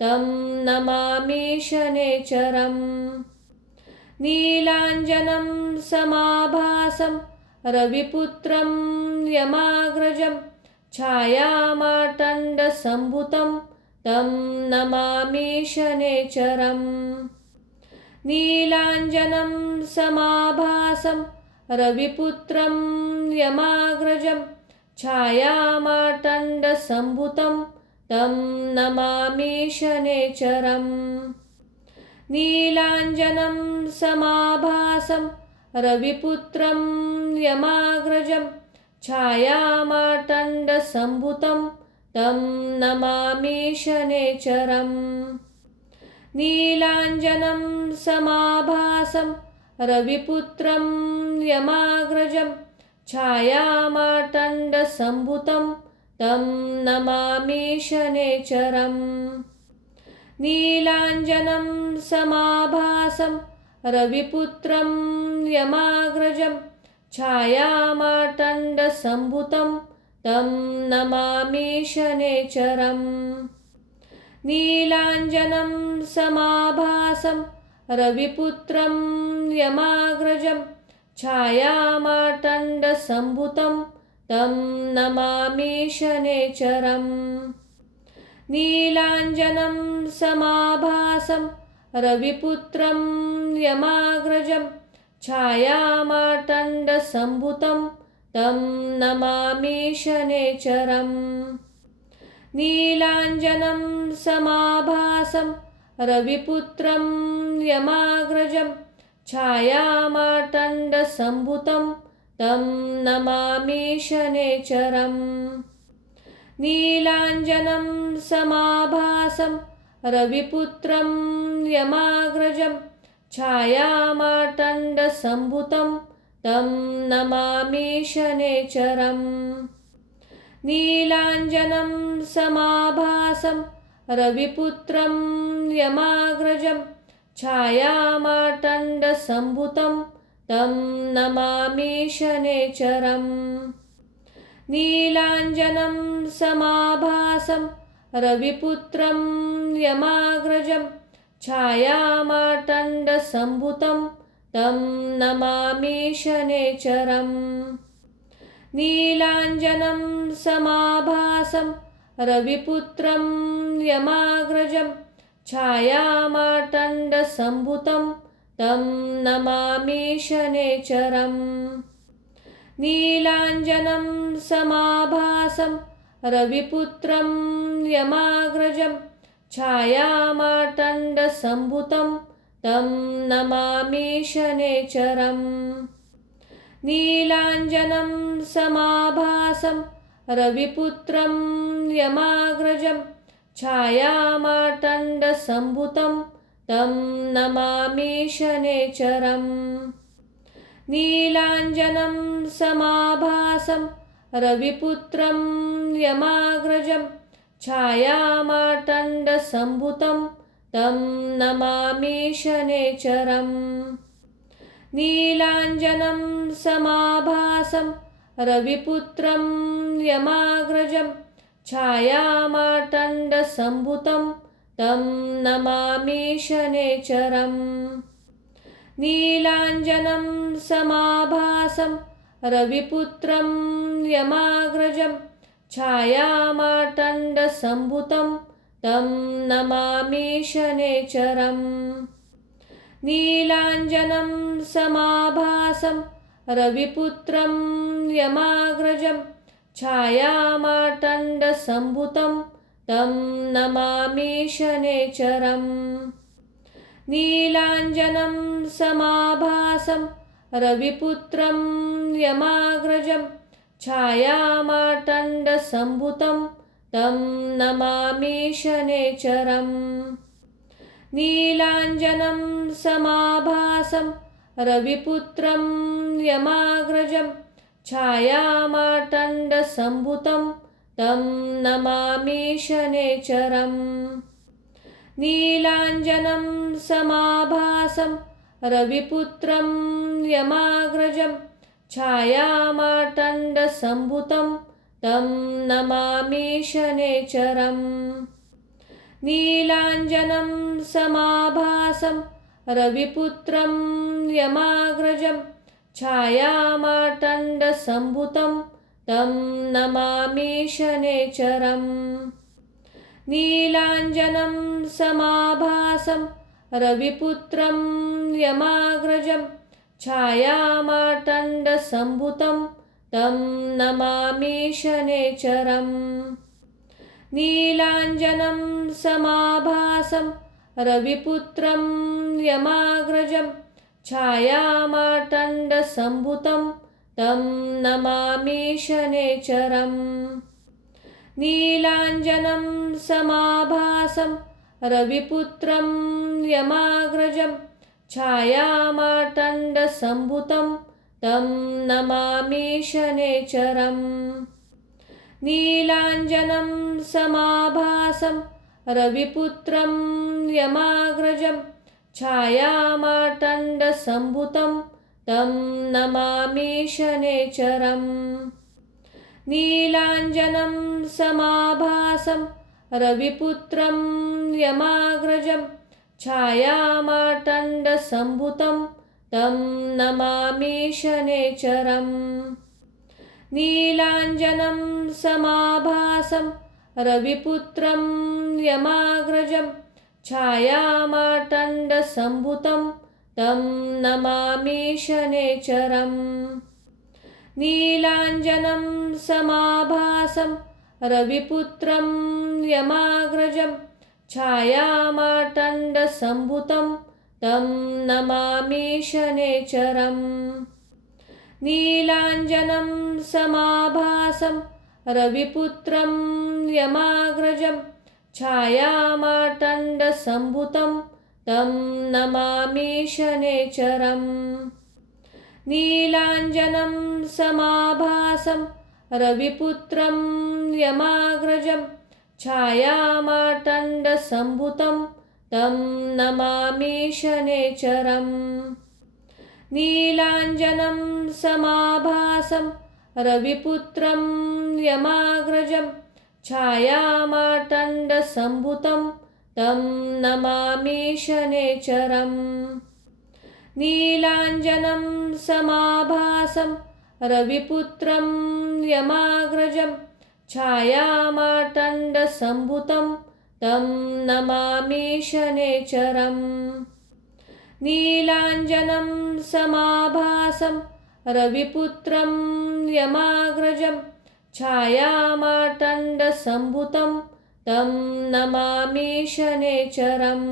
तं नमामि शनैश्चरम्। नीलाञ्जनं समाभासं रविपुत्रं यमाग्रजं छायामार्तण्डसम्भुतं तं नमामि शनैश्चरम्। नीलाञ्जनं समाभासं रविपुत्रं यमाग्रजं छायामार्तण्डसम्भुतं तं नमामि शनैश्चरम्। नीलाञ्जनं समाभासं रविपुत्रं यमाग्रजं छायामार्तण्डसम्भुतं तं नमामि शनैश्चरम्। नीलाञ्जनं समाभासं रविपुत्रं यमाग्रजं छायामार्तण्डसम्भुतं तं नमामि शनैश्चरम्। नीलाञ्जनं समाभासं रविपुत्रं यमाग्रजं छायामार्तण्डसम्भुतं तं नमामि शनैश्चरम्। नीलाञ्जनं समाभासं रविपुत्रं यमाग्रजं छायामार्तण्डसम्भुतं तं नमामि शनेचरम्। नीलाञ्जनं समाभासं रविपुत्रं यमाग्रजं छायामार्तण्डसम्भुतं तं नमामि शनेचरम्। नीलाञ्जनं समाभासं रविपुत्रं यमाग्रजं छायामार्तण्डसम्भुतं तं नमामि शनेचरम्। नीलाञ्जनं समाभासं रविपुत्रं यमाग्रजं छायामार्तण्डसम्भुतं तं नमामि शनेचरम्। नीलाञ्जनं समाभासं रविपुत्रं यमाग्रजं छायामार्तण्डसम्भुतं तं नमामि शनेचरम्। नीलाञ्जनं समाभासं रविपुत्रं यमाग्रजं छायामार्तण्डसम्भुतं तं नमामि शनेचरम्। नीलाञ्जनं समाभासं रविपुत्रं यमाग्रजं छायामार्तण्डसम्भुतं तं नमामि शनेचरम्। नीलाञ्जनं समाभासं रविपुत्रं यमाग्रजं छायामार्तण्डसम्भुतं तं नमामि शनेचरम्। नीलाञ्जनं समाभासं रविपुत्रं यमाग्रजं छायामार्तण्डसम्भुतं तं नमामि शनेचरम्। नीलाञ्जनं समाभासं रविपुत्रं यमाग्रजं छायामार्तण्डसम्भुतं तं नमामि शनेचरम्। नीलाञ्जनं समाभासं रविपुत्रं यमाग्रजं छायामार्तण्डसम्भुतं तं नमामि शनेचरम्। नीलाञ्जनं समाभासं रविपुत्रं यमाग्रजं छायामार्तण्डसम्भुतं तं नमामि शनेचरम्। नीलाञ्जनं समाभासं रविपुत्रं यमाग्रजं छायामार्तण्डसम्भुतं तं नमामि शनेचरम्। नीलाञ्जनं समाभासं रविपुत्रं यमाग्रजं छायामार्तण्डसम्भुतं तं नमामि शनेचरम्। नीलाञ्जनं समाभासं रविपुत्रं यमाग्रजं छायामार्तण्डसम्भुतं तं नमामि शनेचरम्। नीलाञ्जनं समाभासं रविपुत्रं यमाग्रजं छायामार्तण्डसम्भुतं तं नमामि शनेचरम्। नीलाञ्जनं समाभासं रविपुत्रं यमाग्रजं छायामार्तण्डसम्भुतं तं नमामि शनेचरम्। नीलाञ्जनं समाभासं रविपुत्रं यमाग्रजं छायामार्तण्डसम्भुतं तं नमामि शनेचरम्। नीलाञ्जनं समाभासं रविपुत्रं यमाग्रजं छायामार्तण्डसम्भुतं तं नमामि शनेचरम्। नीलाञ्जनं समाभासं रविपुत्रं यमाग्रजं छायामार्तण्डसम्भुतं तं नमामि शनेचरम्। नीलाञ्जनं समाभासं रविपुत्रं यमाग्रजं छायामार्तण्डसम्भुतं तं नमामि शनेचरम्। नीलाञ्जनं समाभासं रविपुत्रं यमाग्रजं छायामार्तण्डसम्भुतं तं नमामि शनेचरम्। नीलाञ्जनं समाभासं रविपुत्रं यमाग्रजं छायामार्तण्डसम्भुतं तं नमामि शनैश्चरम्। नीलाञ्जनं समाभासं रविपुत्रं यमाग्रजं छायामार्तण्डसम्भुतं तं नमामि शनैश्चरम्। नीलाञ्जनं समाभासं रविपुत्रं यमाग्रजं छायामार्तण्डसम्भुतं तं नमामि शनैश्चरम्। नीलाञ्जनं समाभासं रविपुत्रं यमाग्रजं छायामार्तण्डसम्भुतं तं नमामि शनैश्चरम्। नीलाञ्जनं समाभासं रविपुत्रं यमाग्रजं छायामार्तण्डसम्भुतं तं नमामि शनैश्चरम्। नीलाञ्जनं समाभासं रविपुत्रं यमाग्रजं छायामार्तण्डसम्भुतं तं नमामि शनैश्चरम्। नीलाञ्जनं समाभासं रविपुत्रं यमाग्रजं छायामार्तण्डसम्भुतं तं नमामि शनैश्चरम्।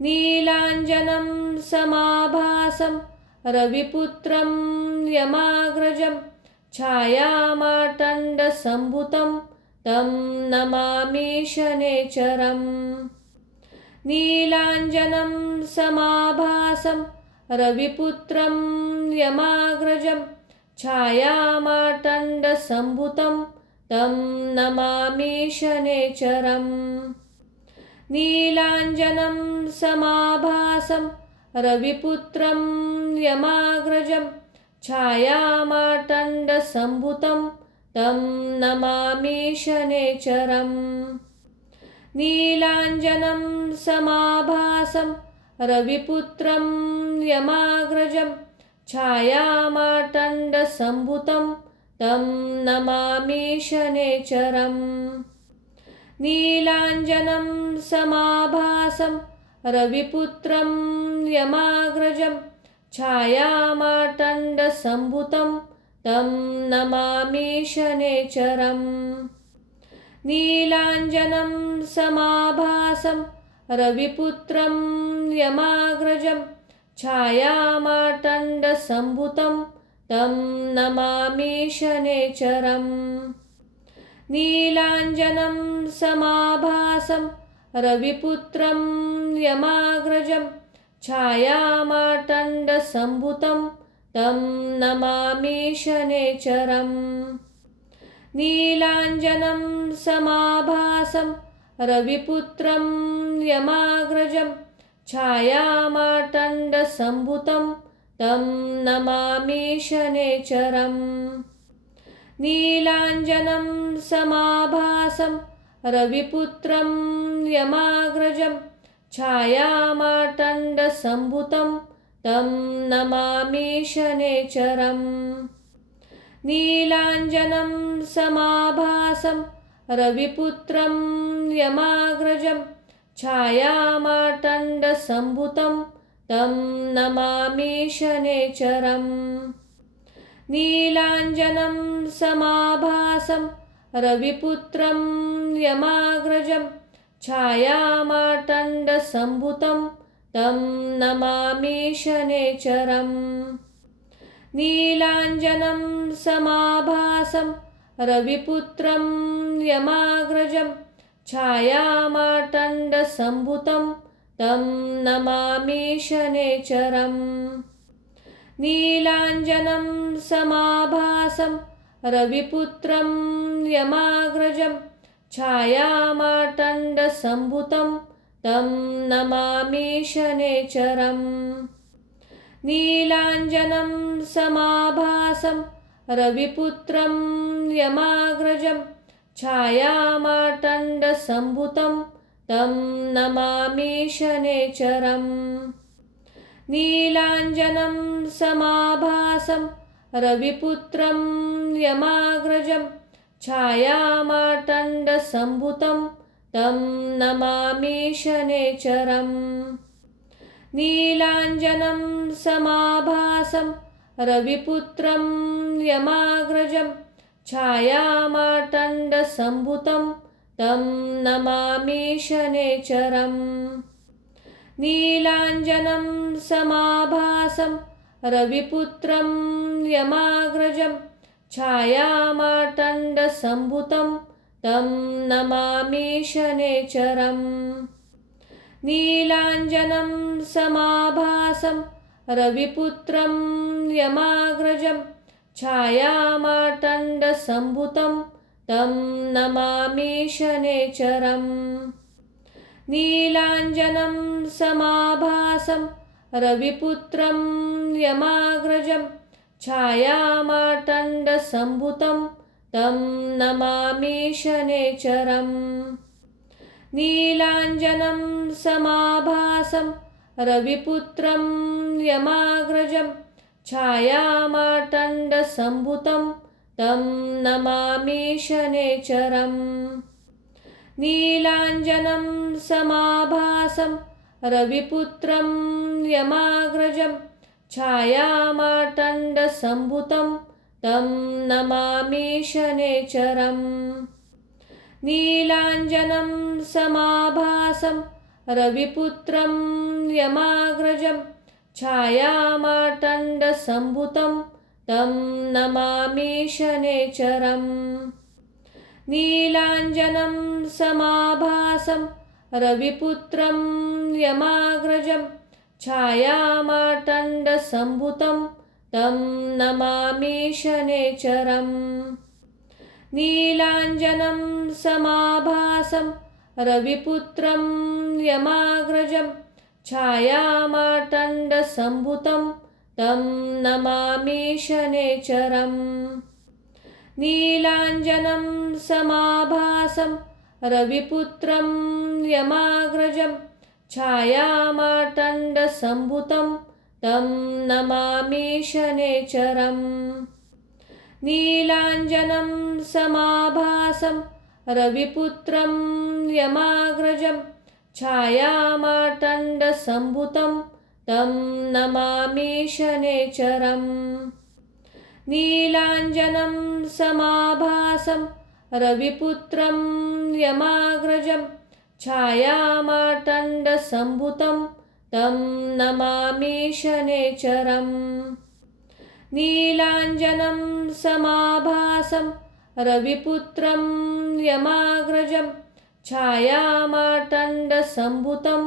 नीलाञ्जनं समाभासं रविपुत्रं यमाग्रजं छायामार्तण्डसम्भुतं तं नमामि शनैश्चरम्। नीलाञ्जनं समाभासं रविपुत्रं यमाग्रजं छायामार्तण्डसम्भुतं तं नमामि शनैश्चरम्। नीलाञ्जनं समाभासं रविपुत्रं यमाग्रजं छायामार्तण्डसम्भुतं तं नमामि शनैश्चरम्। नीलाञ्जनं समाभासं रविपुत्रं यमाग्रजं छायामार्तण्डसम्भुतं तं नमामि शनैश्चरम्। नीलाञ्जनं समाभासं रविपुत्रं यमाग्रजं छायामार्तण्डसम्भुतं तं नमामि शनैश्चरम्। नीलाञ्जनं समाभासं रविपुत्रं यमाग्रजं छायामार्तण्डसम्भुतं तं नमामि शनैश्चरम्। नीलाञ्जनं समाभासं रविपुत्रं यमाग्रजं छायामार्तण्डसम्भुतं तं नमामि शनैश्चरम्। नीलाञ्जनं समाभासं रविपुत्रं यमाग्रजं छायामार्तण्डसम्भुतं तं नमामि शनैश्चरम्। नीलाञ्जनं समाभासं रविपुत्रं यमाग्रजं छायामार्तण्डसम्भुतं तं नमामि शनैश्चरम्। नीलाञ्जनं समाभासं रविपुत्रं यमाग्रजं छायामार्तण्डसम्भुतं तं नमामि शनैश्चरम्। नीलाञ्जनं समाभासं रविपुत्रं यमाग्रजं छायामार्तण्डसम्भुतं तं नमामि शनैश्चरम्। नीलाञ्जनं समाभासं रविपुत्रं यमाग्रजं छायामार्तण्डसम्भुतं तं नमामि शनैश्चरम्। नीलाञ्जनं समाभासं रविपुत्रं यमाग्रजं छायामार्तण्डसम्भुतं तं नमामि शनैश्चरम्। नीलाञ्जनं समाभासं रविपुत्रं यमाग्रजं छायामार्तण्डसम्भुतं तं नमामि शनैश्चरम्। नीलाञ्जनं समाभासं रविपुत्रं यमाग्रजं छायामार्तण्डसम्भूतं तं नमामि शनैश्चरम् नीलाञ्जनं समाभासं रविपुत्रं यमाग्रजं छायामार्तण्डसम्भूतं तं नमामि शनैश्चरम् नीलाञ्जनं समाभासं रविपुत्रं यमाग्रजं छायामार्तण्डसम्भूतं तं नमामि शनैश्चरम् नीलाञ्जनं समाभासं रविपुत्रं यमाग्रजं छायामार्तण्डसम्भूतं तं नमामि शनैश्चरम् नीलाञ्जनं समाभासं रविपुत्रं यमाग्रजं छायामार्तण्डसम्भूतं तं नमामि शनैश्चरम् नीलाञ्जनं समाभासं रविपुत्रं यमाग्रजं छायामार्तण्डसम्भूतं तं नमामि शनैश्चरम् नीलाञ्जनं समाभासं रविपुत्रं यमाग्रजं छायामार्तण्डसम्भूतं तं नमामि शनैश्चरम् नीलाञ्जनं समाभासं रविपुत्रं यमाग्रजं छायामार्तण्डसम्भूतं तं नमामि शनैश्चरम् नीलाञ्जनं समाभासं रविपुत्रं यमाग्रजं छायामार्तण्डसम्भूतं तं नमामि शनैश्चरम् नीलाञ्जनं समाभासं रविपुत्रं यमाग्रजं छायामार्तण्डसम्भूतं तं नमामि शनैश्चरम् नीलाञ्जनं समाभासं रविपुत्रं यमाग्रजं छायामार्तण्डसम्भूतं तं नमामि शनैश्चरम् नीलाञ्जनं समाभासं रविपुत्रं यमाग्रजं छायामार्तण्डसम्भूतं तं नमामि शनैश्चरम् नीलाञ्जनं समाभासं रविपुत्रं यमाग्रजं छायामार्तण्डसम्भूतं तं नमामि शनैश्चरम् नीलाञ्जनं समाभासं रविपुत्रं यमाग्रजं छायामार्तण्डसम्भूतं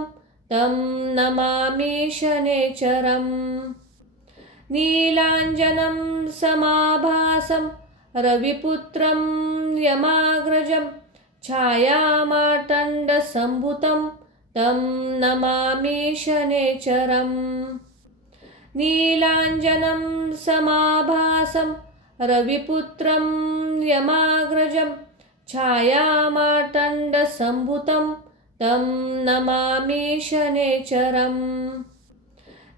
तं नमामि शनैश्चरम् नीलाञ्जनं समाभासं रविपुत्रं यमाग्रजं छायामार्तण्डसम्भूतं तं नमामि शनैश्चरम् नीलाञ्जनं समाभासं रविपुत्रं यमाग्रजं छायामार्तण्डसम्भूतं तं नमामि शनैश्चरम्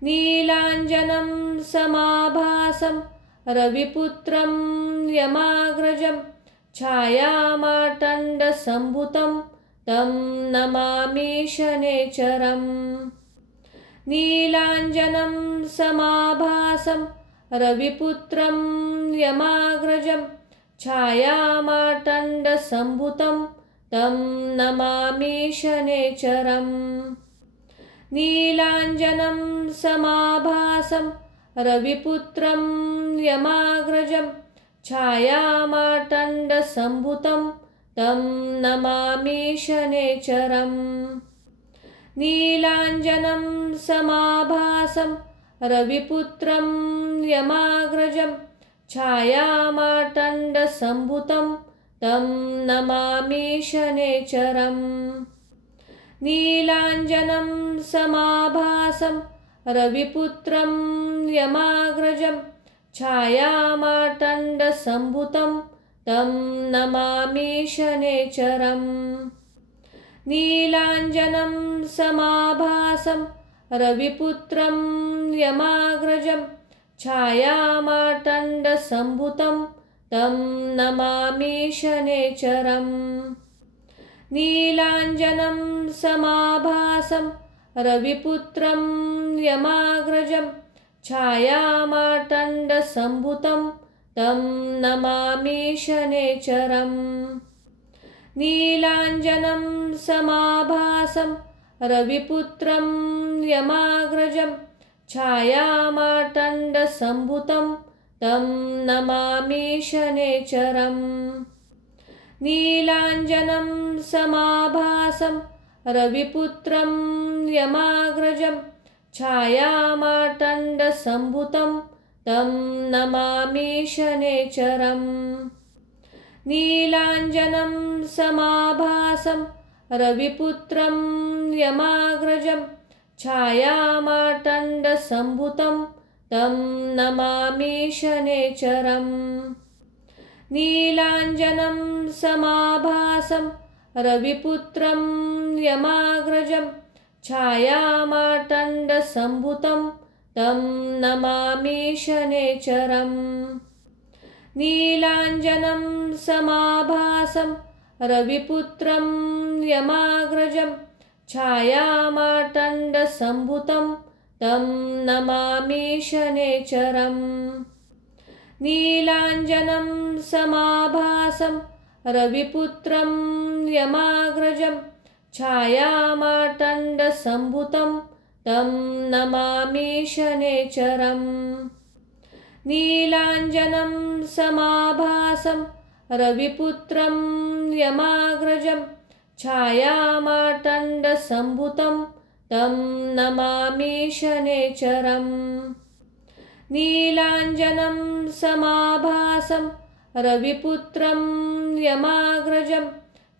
नीलाञ्जनं समाभासं रविपुत्रं यमाग्रजं छायामार्तण्डसम्भूतं तं नमामि शनैश्चरम् नीलाञ्जनं समाभासं रविपुत्रं यमाग्रजं छायामार्तण्डसम्भूतं तं नमामि शनैश्चरम् नीलाञ्जनं समाभासं रविपुत्रं यमाग्रजं छायामार्तण्डसम्भूतं तं नमामि शनैश्चरम् नीलाञ्जनं समाभासं रविपुत्रं यमाग्रजं छायामार्तण्डसम्भूतं तं नमामि शनैश्चरम् नीलाञ्जनं समाभासं रविपुत्रं यमाग्रजं छायामार्तण्डसम्भूतं तं नमामि शनैश्चरम् नीलाञ्जनं समाभासं रविपुत्रं यमाग्रजं छायामार्तण्डसम्भुतं तं नमामि शनैश्चरम्। नीलाञ्जनं समाभासं रविपुत्रं यमाग्रजं छायामार्तण्डसम्भुतं तं नमामि शनैश्चरम्। नीलाञ्जनं समाभासं रविपुत्रं यमाग्रजं छायामार्तण्डसम्भुतं तं नमामि शनैश्चरम्। नीलाञ्जनं समाभासं रविपुत्रं यमाग्रजं छायामार्तण्डसम्भुतं तं नमामि शनैश्चरम्। नीलाञ्जनं समाभासं रविपुत्रं यमाग्रजं छायामार्तण्डसम्भुतं तं नमामि शनैश्चरम्। नीलाञ्जनं समाभासं रविपुत्रं यमाग्रजं छायामार्तण्डसम्भुतं तं नमामि शनैश्चरम्। नीलाञ्जनं समाभासं रविपुत्रं यमाग्रजं छायामार्तण्डसम्भुतं तं नमामि शनैश्चरम्। नीलाञ्जनं समाभासं रविपुत्रं यमाग्रजं छायामार्तण्डसम्भुतं तं नमामि शनैश्चरम्। नीलाञ्जनं समाभासं रविपुत्रं यमाग्रजं छायामार्तण्डसम्भुतं तं नमामि शनैश्चरम्। नीलाञ्जनं समाभासं रविपुत्रं यमाग्रजं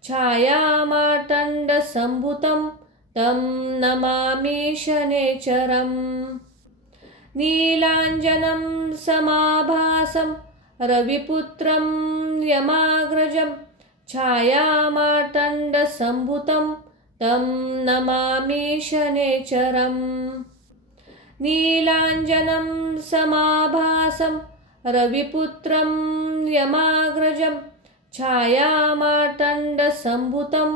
छायामार्तण्डसम्भुतं तं नमामि शनैश्चरम्। नीलाञ्जनं समाभासं रविपुत्रं यमाग्रजं छायामार्तण्डसम्भुतं तं नमामि शनैश्चरम्। नीलाञ्जनं समाभासं रविपुत्रं यमाग्रजं छायामार्तण्डसम्भुतं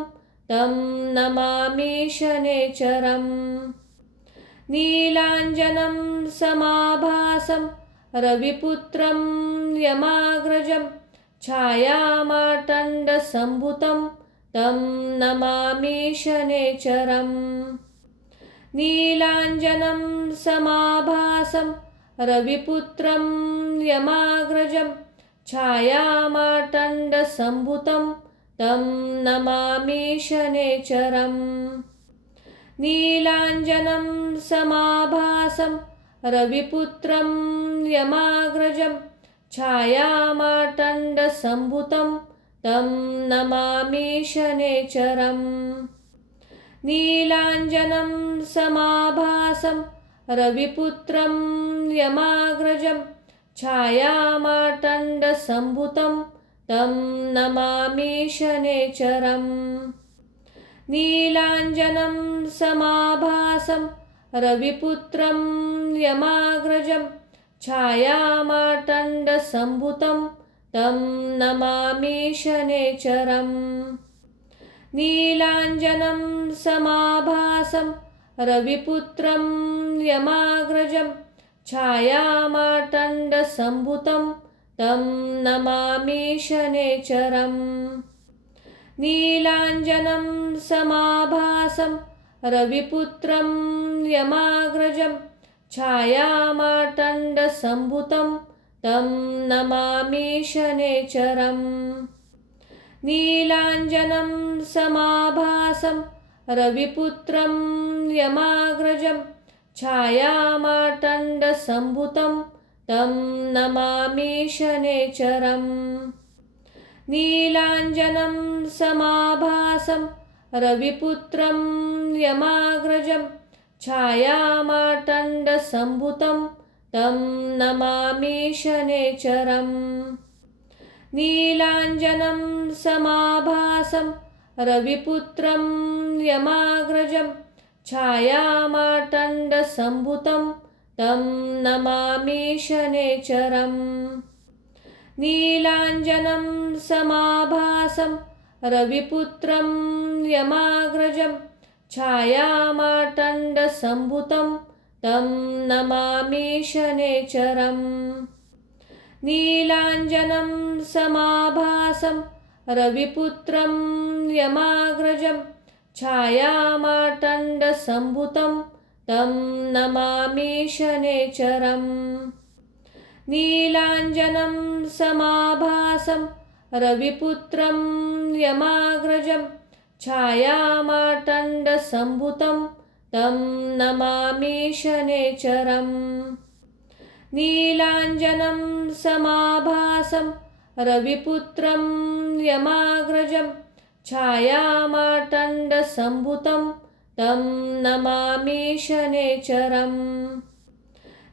तं नमामि शनैश्चरम्। नीलाञ्जनं समाभासं रविपुत्रं यमाग्रजं छायामार्तण्डसम्भुतं तं नमामि शनैश्चरम्। नीलाञ्जनं समाभासं रविपुत्रं यमाग्रजं छायामार्तण्डसम्भुतं तं नमामि शनैश्चरम्। नीलाञ्जनं समाभासं रविपुत्रं यमाग्रजं छायामार्तण्डसम्भुतं तं नमामि शनैश्चरम्। नीलाञ्जनं समाभासं रविपुत्रं यमाग्रजं छायामार्तण्डसम्भुतं तं नमामि शनैश्चरम्। नीलाञ्जनं समाभासं रविपुत्रं यमाग्रजं छायामार्तण्डसम्भुतं तं नमामि शनैश्चरम्। नीलाञ्जनं समाभासं रविपुत्रं यमाग्रजं छायामार्तण्डसम्भुतं तं नमामि शनैश्चरम्। नीलाञ्जनं समाभासं रविपुत्रं यमाग्रजं छायामार्तण्डसम्भुतं तं नमामि शनैश्चरम्। नीलाञ्जनं समाभासं रविपुत्रं यमाग्रजं छायामार्तण्डसम्भुतं तं नमामि शनैश्चरम्। नीलाञ्जनं समाभासं रविपुत्रं यमाग्रजं छायामार्तण्डसम्भुतं तं नमामि शनैश्चरम्। नीलाञ्जनं समाभासं रविपुत्रं यमाग्रजं छायामार्तण्डसम्भुतं तं नमामि शनेचरम्। नीलाञ्जनं समाभासं रविपुत्रं यमाग्रजं छायामार्तण्डसम्भुतं तं नमामि शनेचरम्। नीलाञ्जनं समाभासं रविपुत्रं यमाग्रजं छायामार्तण्डसम्भुतं तं नमामि शनेचरम्। नीलाञ्जनं समाभासं रविपुत्रं यमाग्रजं छायामार्तण्डसम्भुतं तं नमामि शनेचरम्। नीलाञ्जनं समाभासं रविपुत्रं यमाग्रजं छायामार्तण्डसम्भुतं तं नमामि शनेचरम्।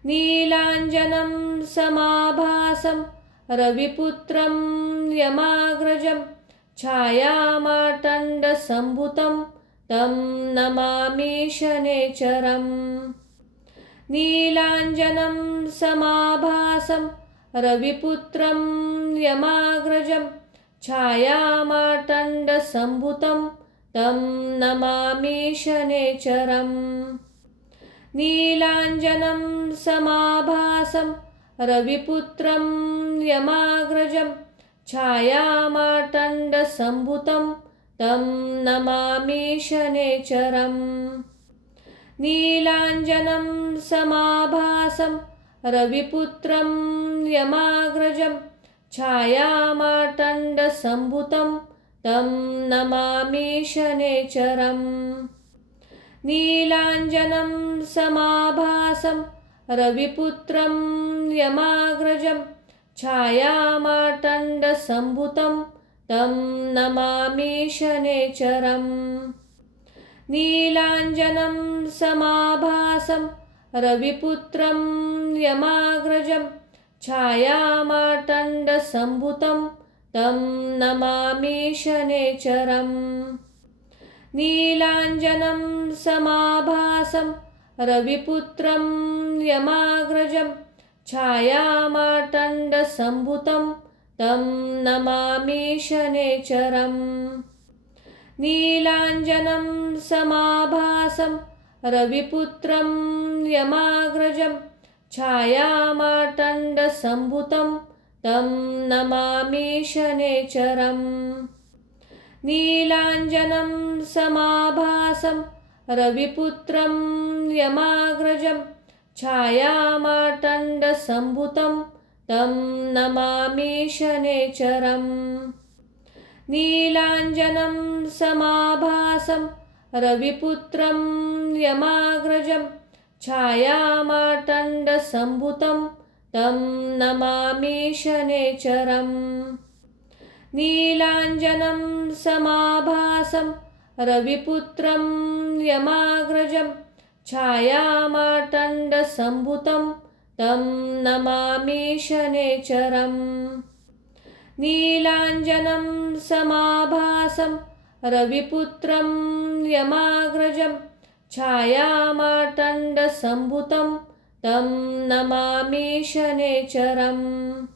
नीलाञ्जनं समाभासं रविपुत्रं यमाग्रजं छायामार्तण्डसम्भुतं तं नमामि शनेचरम्। नीलाञ्जनं समाभासं रविपुत्रं यमाग्रजं छायामार्तण्डसम्भुतं तं नमामि शनेचरम्। नीलाञ्जनं समाभासं रविपुत्रं यमाग्रजं छायामार्तण्डसम्भुतं तं नमामि शनेचरम्। नीलाञ्जनं समाभासं रविपुत्रं यमाग्रजं छायामार्तण्डसम्भुतं तं नमामि शनेचरम्। नीलाञ्जनं समाभासं रविपुत्रं यमाग्रजं छायामार्तण्डसम्भुतं तं नमामि शनेचरम्। नीलाञ्जनं समाभासं रविपुत्रं यमाग्रजं छायामार्तण्डसम्भुतं तं नमामि शनेचरम्। नीलाञ्जनं समाभासं रविपुत्रं यमाग्रजं छायामार्तण्डसम्भुतं तं नमामि शनेचरम्। नीलाञ्जनं समाभासं रविपुत्रं यमाग्रजं छायामार्तण्डसम्भुतं तं नमामि शनेचरम्। नीलाञ्जनं समाभासं रविपुत्रं यमाग्रजं छायामार्तण्डसम्भुतं तं नमामि शनेचरम्। नीलाञ्जनं समाभासं रविपुत्रं यमाग्रजं छायामार्तण्डसम्भुतं तं नमामि शनेचरम्। नीलाञ्जनं समाभासं रविपुत्रं यमाग्रजं छायामार्तण्डसम्भुतं तं नमामि शनेचरम्। नीलाञ्जनं समाभासं रविपुत्रं यमाग्रजं छायामार्तण्डसम्भुतं तं नमामि शनेचरम्।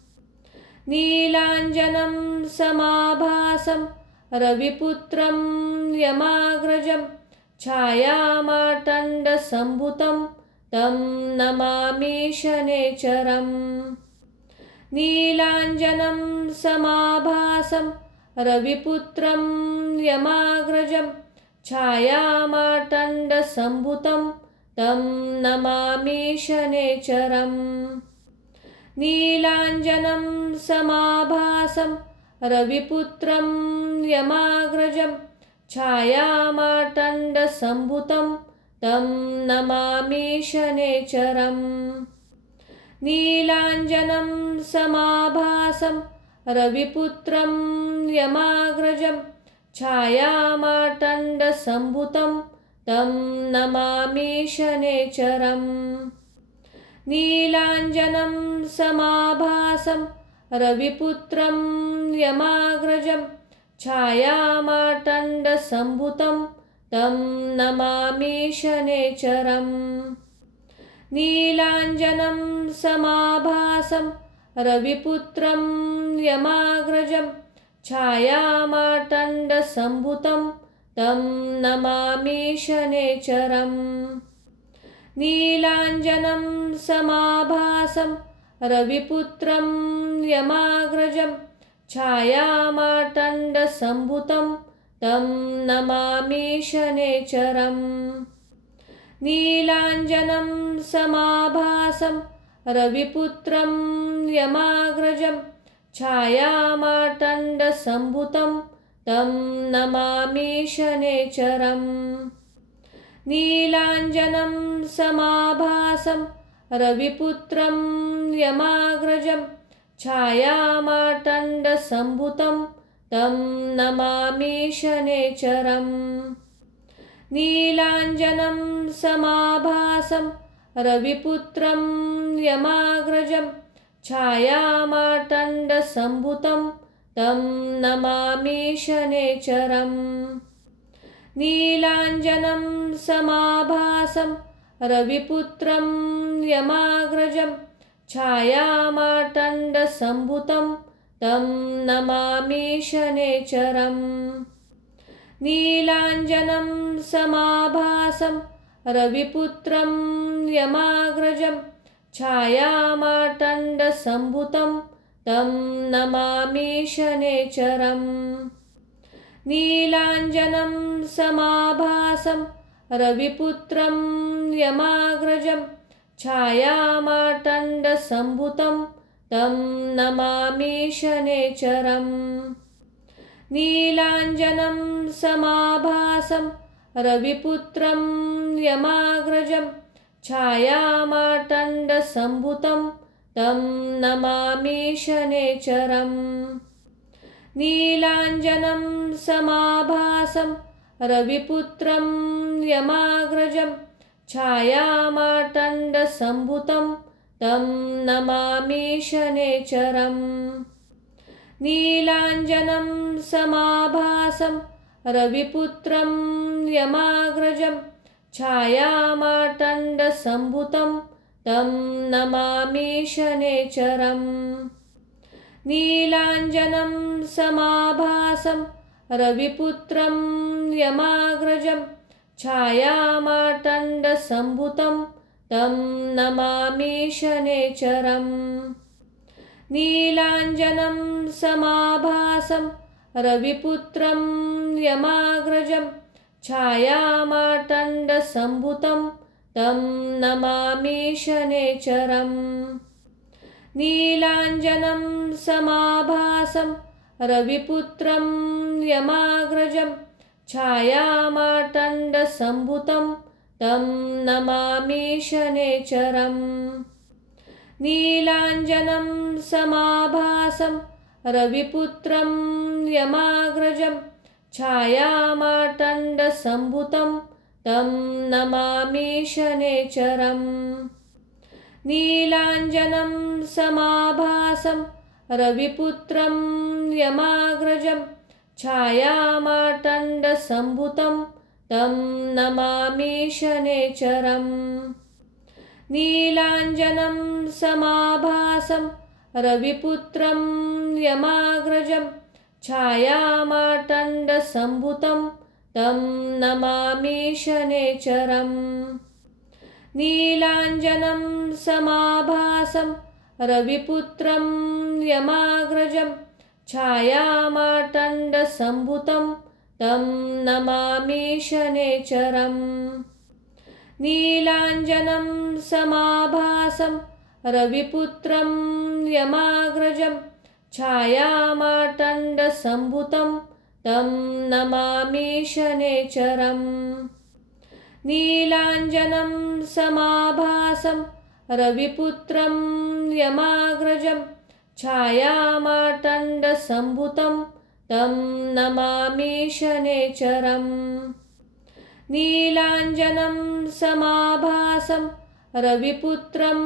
नीलाञ्जनं समाभासं रविपुत्रं यमाग्रजं छायामार्तण्डसम्भुतं तं नमामि शनेचरम्। नीलाञ्जनं समाभासं रविपुत्रं यमाग्रजं छायामार्तण्डसम्भुतं तं नमामि शनेचरम्। नीलाञ्जनं समाभासं रविपुत्रं यमाग्रजं छायामार्तण्डसम्भुतं तं नमामि शनेचरम्। नीलाञ्जनं समाभासं रविपुत्रं यमाग्रजं छायामार्तण्डसम्भुतं तं नमामि शनेचरम्। नीलाञ्जनं समाभासं रविपुत्रं यमाग्रजं छायामार्तण्डसम्भुतं तं नमामि शनेचरम्। नीलाञ्जनं समाभासं रविपुत्रं यमाग्रजं छायामार्तण्डसम्भुतं तं नमामि शनैश्चरम्। नीलाञ्जनं समाभासं रविपुत्रं यमाग्रजं छायामार्तण्डसम्भुतं तं नमामि शनैश्चरम्। नीलाञ्जनं समाभासं रविपुत्रं यमाग्रजं छायामार्तण्डसम्भुतं तं नमामि शनैश्चरम्। नीलाञ्जनं समाभासं रविपुत्रं यमाग्रजं छायामार्तण्डसम्भुतं तं नमामि शनैश्चरम्। नीलाञ्जनं समाभासं रविपुत्रं यमाग्रजं छायामार्तण्डसम्भुतं तं नमामि शनैश्चरम्। नीलाञ्जनं समाभासं रविपुत्रं यमाग्रजं छायामार्तण्डसम्भुतं तं नमामि शनैश्चरम्। नीलाञ्जनं समाभासं रविपुत्रं यमाग्रजं छायामार्तण्डसम्भुतं तं नमामि शनैश्चरम्। नीलाञ्जनं समाभासं रविपुत्रं यमाग्रजं छायामार्तण्डसम्भुतं तं नमामि शनैश्चरम्। नीलाञ्जनं समाभासं रविपुत्रं यमाग्रजं छायामार्तण्डसम्भुतं तं नमामि शनैश्चरम्। नीलाञ्जनं समाभासं रविपुत्रं यमाग्रजं छायामार्तण्डसम्भुतं तं नमामि शनैश्चरम्। नीलाञ्जनं समाभासं रविपुत्रं यमाग्रजं छायामार्तण्डसम्भुतं तं नमामि शनैश्चरम्। नीलाञ्जनं समाभासं रविपुत्रं यमाग्रजं छायामार्तण्डसम्भुतं तं नमामि शनैश्चरम्। नीलाञ्जनं समाभासं रविपुत्रं यमाग्रजं छायामार्तण्डसम्भुतं तं नमामि शनैश्चरम्। नीलाञ्जनं समाभासं रविपुत्रं यमाग्रजं छायामार्तण्डसम्भुतं तं नमामि शनैश्चरम्। नीलाञ्जनं समाभासं रविपुत्रं यमाग्रजं छायामार्तण्डसम्भुतं तं नमामि शनैश्चरम्। नीलाञ्जनं समाभासं रविपुत्रं यमाग्रजं छायामार्तण्डसम्भुतं तं नमामि शनैश्चरम्। नीलाञ्जनं समाभासं रविपुत्रं यमाग्रजं छायामार्तण्डसम्भुतं तं नमामि शनैश्चरम्। नीलाञ्जनं समाभासं रविपुत्रं यमाग्रजं छायामार्तण्डसम्भुतं तं नमामि शनैश्चरम्। नीलाञ्जनं समाभासं रविपुत्रं यमाग्रजं छायामार्तण्डसम्भुतं तं नमामि शनैश्चरम्। नीलाञ्जनं समाभासं रविपुत्रं यमाग्रजं छायामार्तण्डसम्भुतं तं नमामि शनैश्चरम्। नीलाञ्जनं समाभासं रविपुत्रं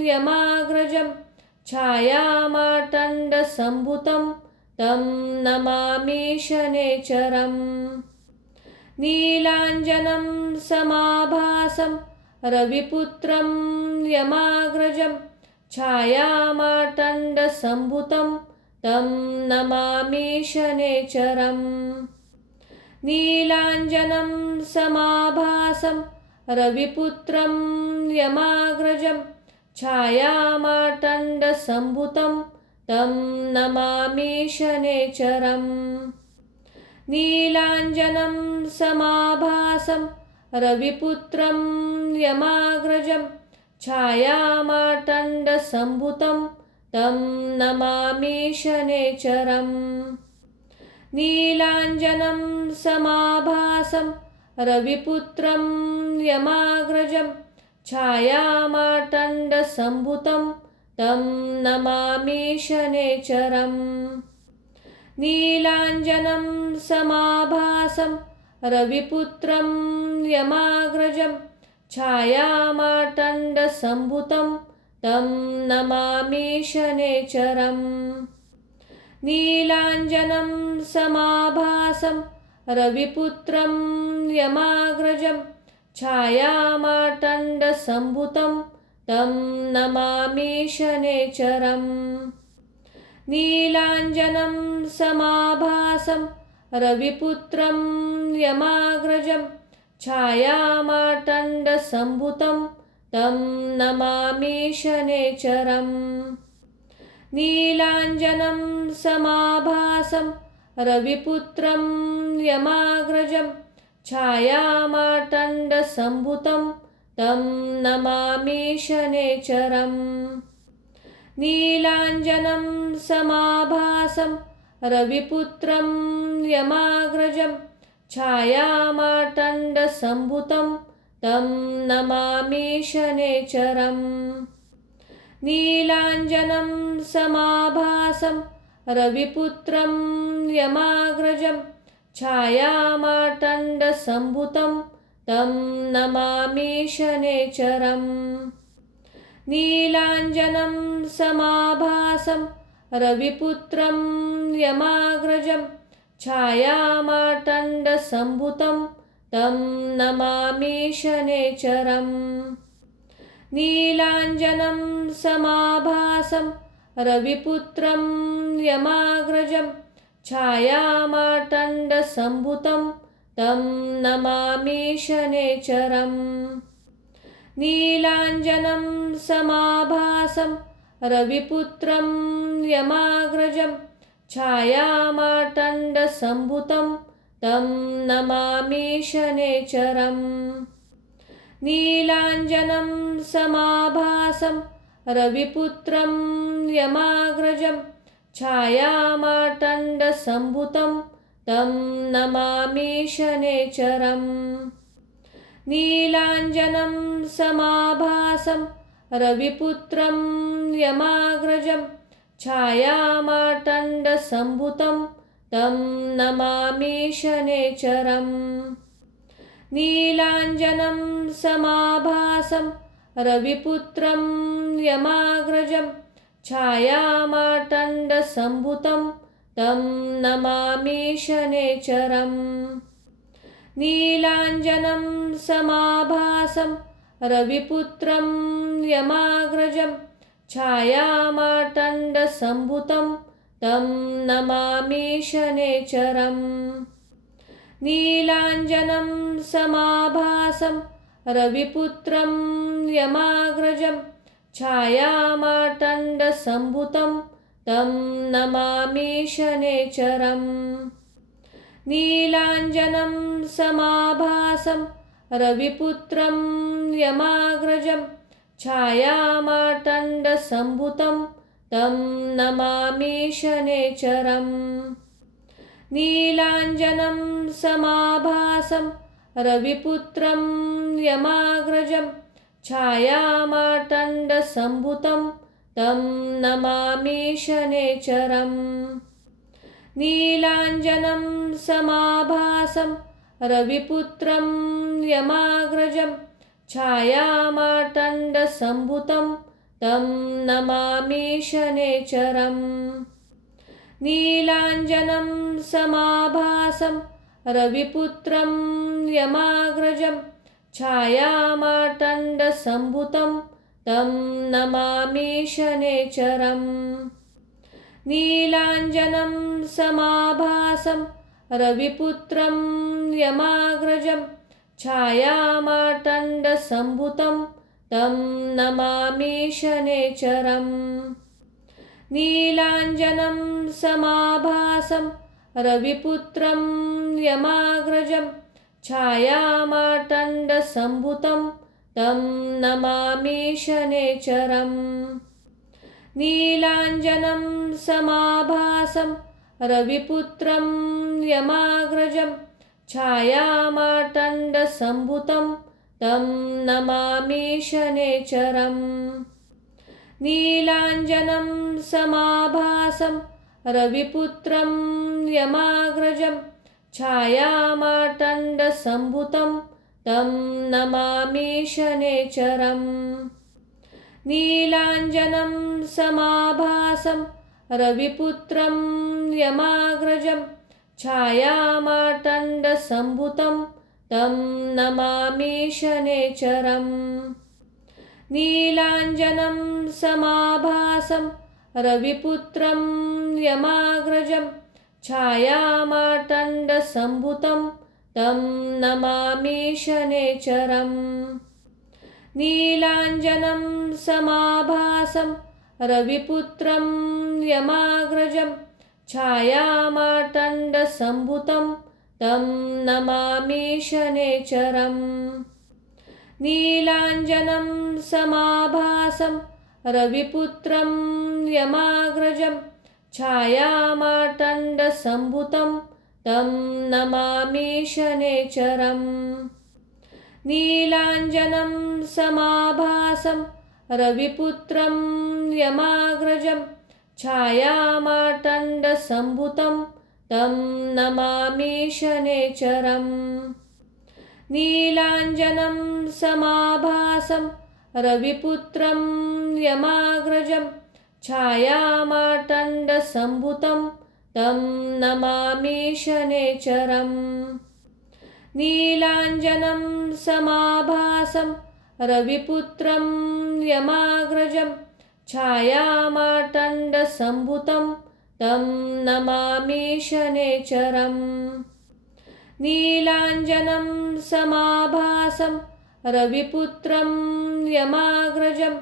यमाग्रजं छायामार्तण्डसम्भुतं तं नमामि शनैश्चरम्। नीलाञ्जनं समाभासं रविपुत्रं यमाग्रजं छायामार्तण्डसम्भूतं तं नमामि शनैश्चरम्। नीलाञ्जनं समाभासं रविपुत्रं यमाग्रजं छायामार्तण्डसम्भूतं तं नमामि शनैश्चरम्। नीलाञ्जनं समाभासं रविपुत्रं यमाग्रजं छायामार्तण्डसम्भूतं तं नमामि शनैश्चरम्। नीलाञ्जनं समाभासं रविपुत्रं यमाग्रजं छायामार्तण्डसम्भूतं तं नमामि शनैश्चरम्। नीलाञ्जनं समाभासं रविपुत्रं यमाग्रजं छायामार्तण्डसम्भूतं तं नमामि शनैश्चरम्। नीलाञ्जनं समाभासं रविपुत्रं यमाग्रजं छायामार्तण्डसम्भूतं तं नमामि शनैश्चरम्। नीलाञ्जनं समाभासं रविपुत्रं यमाग्रजं छायामार्तण्डसम्भूतं तं नमामि शनैश्चरम्। नीलाञ्जनं समाभासं रविपुत्रं यमाग्रजं छायामार्तण्डसम्भूतं तं नमामि शनैश्चरम्। नीलाञ्जनं समाभासं रविपुत्रं यमाग्रजं छायामार्तण्डसम्भूतं तं नमामि शनैश्चरम्। नीलाञ्जनं समाभासं रविपुत्रं यमाग्रजं छायामार्तण्डसम्भूतं तं नमामि शनैश्चरम्। नीलाञ्जनं समाभासं रविपुत्रं यमाग्रजं छायामार्तण्डसम्भूतं तं नमामि शनैश्चरम्। नीलाञ्जनं समाभासं रविपुत्रं यमाग्रजं छायामार्तण्डसम्भूतं तं नमामि शनैश्चरम्। नीलाञ्जनं समाभासं रविपुत्रं यमाग्रजं छायामार्तण्डसम्भूतं तं नमामि शनैश्चरम्। नीलाञ्जनं समाभासं रविपुत्रं यमाग्रजं छायामार्तण्डसम्भूतं तं नमामि शनैश्चरम्। नीलाञ्जनं समाभासं रविपुत्रं यमाग्रजं छायामार्तण्डसम्भूतं तं नमामि शनैश्चरम्। नीलाञ्जनं समाभासं रविपुत्रं यमाग्रजं छायामार्तण्डसम्भूतं तं नमामि शनैश्चरम्। नीलाञ्जनं समाभासं रविपुत्रं यमाग्रजं छायामार्तण्डसम्भूतं तं नमामि शनैश्चरम्। नीलाञ्जनं समाभासं रविपुत्रं यमाग्रजं छायामार्तण्डसम्भूतं तं नमामि शनैश्चरम्। नीलाञ्जनं समाभासं रविपुत्रं यमाग्रजं छायामार्तण्डसम्भूतं तं नमामि शनैश्चरम्। नीलाञ्जनं समाभासं रविपुत्रं यमाग्रजं छायामार्तण्डसम्भूतं तं नमामि शनैश्चरम्। नीलाञ्जनं समाभासं रविपुत्रं यमाग्रजं छायामार्तण्डसम्भूतं तं नमामि शनैश्चरम्। नीलाञ्जनं समाभासं रविपुत्रं यमाग्रजं छायामार्तण्डसम्भूतं तं नमामि शनेचरम्। नीलाञ्जनं समाभासं रविपुत्रं यमाग्रजं छायामार्तण्डसम्भुतं तं नमामि शनेचरम्। नीलाञ्जनं समाभासं रविपुत्रं यमाग्रजं छायामार्तण्डसम्भुतं तं नमामि शनेचरम्। नीलाञ्जनं समाभासं रविपुत्रं यमाग्रजं छायामार्तण्डसम्भुतं तं नमामि शनेचरम्। नीलाञ्जनं समाभासं रविपुत्रं यमाग्रजं छायामार्तण्डसम्भुतं तं नमामि शनेचरम्। नीलाञ्जनं समाभासं रविपुत्रं यमाग्रजं छायामार्तण्डसम्भुतं तं नमामि शनेचरम्। नीलाञ्जनं समाभासं रविपुत्रं यमाग्रजं छायामार्तण्डसम्भुतं तं नमामि शनेचरम्। नीलाञ्जनं समाभासं रविपुत्रं यमाग्रजं छायामार्तण्डसम्भुतं तं नमामि शनेचरम्। नीलाञ्जनं समाभासं रविपुत्रं यमाग्रजं छायामार्तण्डसम्भुतं तं नमामि शनेचरम्। नीलाञ्जनं समाभासं रविपुत्रं यमाग्रजं छायामार्तण्डसम्भुतं तं नमामि शनेचरम्। नीलाञ्जनं समाभासं रविपुत्रं यमाग्रजं छायामार्तण्डसम्भुतं तं नमामि शनेचरम्। नीलाञ्जनं समाभासं रविपुत्रं यमाग्रजं छायामार्तण्डसम्भुतं तं नमामि शनेचरम्। नीलाञ्जनं समाभासं रविपुत्रं यमाग्रजं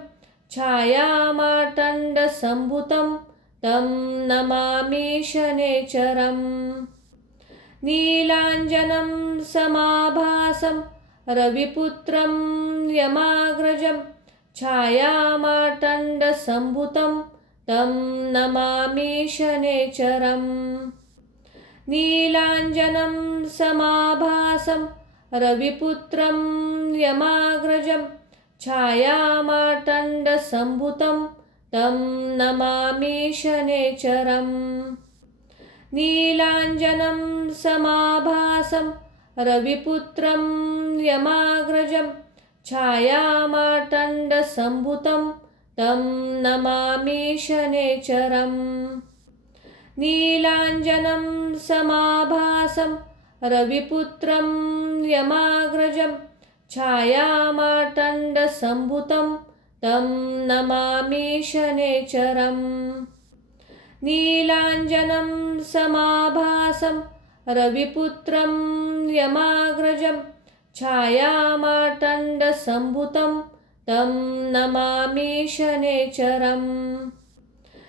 छायामार्तण्डसम्भुतं तं नमामि शनेचरम्। नीलाञ्जनं समाभासं रविपुत्रं यमाग्रजं छायामार्तण्डसम्भुतं तं नमामि शनेचरम्। नीलाञ्जनं समाभासं रविपुत्रं यमाग्रजं छायामार्तण्डसम्भुतं तं नमामि शनेचरम्। नीलाञ्जनं समाभासं रविपुत्रं यमाग्रजं छायामार्तण्डसम्भुतं तं नमामि शनेचरम्। नीलाञ्जनं समाभासं रविपुत्रं यमाग्रजं छायामार्तण्डसम्भुतं तं नमामि शनेचरम्। नीलाञ्जनं समाभासं रविपुत्रं यमाग्रजं छायामार्तण्डसम्भुतं तं नमामि शनेचरम्।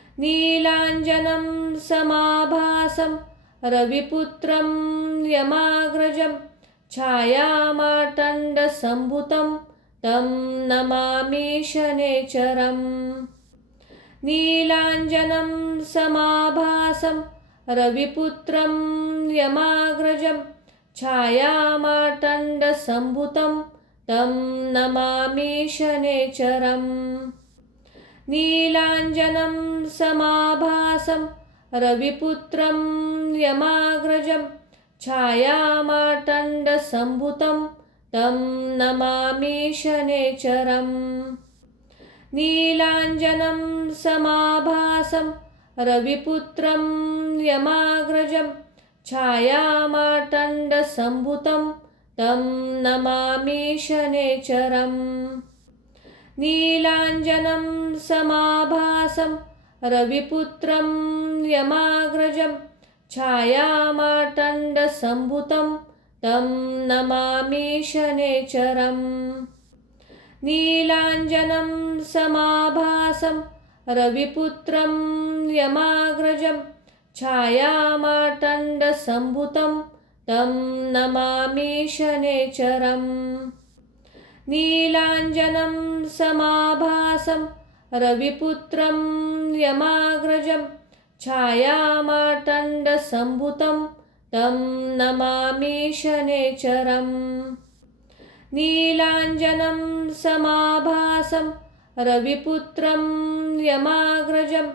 नीलाञ्जनं समाभासं रविपुत्रं यमाग्रजं छायामार्तण्डसम्भुतं तं नमामि शनेचरम्। नीलाञ्जनं समाभासं रविपुत्रं यमाग्रजं छायामार्तण्डसम्भुतं तं नमामि शनेचरम्। नीलाञ्जनं समाभासं रविपुत्रं यमाग्रजं छायामार्तण्डसम्भुतं तं नमामि शनेचरम्। नीलाञ्जनं समाभासं रविपुत्रं यमाग्रजं छायामार्तण्डसम्भुतं तं नमामि शनेचरम्। नीलाञ्जनं समाभासं रविपुत्रं यमाग्रजं छायामार्तण्डसम्भूतं तं नमामि शनैश्चरम्। नीलाञ्जनं समाभासं रविपुत्रं यमाग्रजं छायामार्तण्डसम्भूतं तं नमामि शनैश्चरम्। नीलाञ्जनं समाभासं रविपुत्रं यमाग्रजं छायामार्तण्डसम्भूतं तं नमामि शनैश्चरम्। नीलाञ्जनं समाभासं रविपुत्रं यमाग्रजं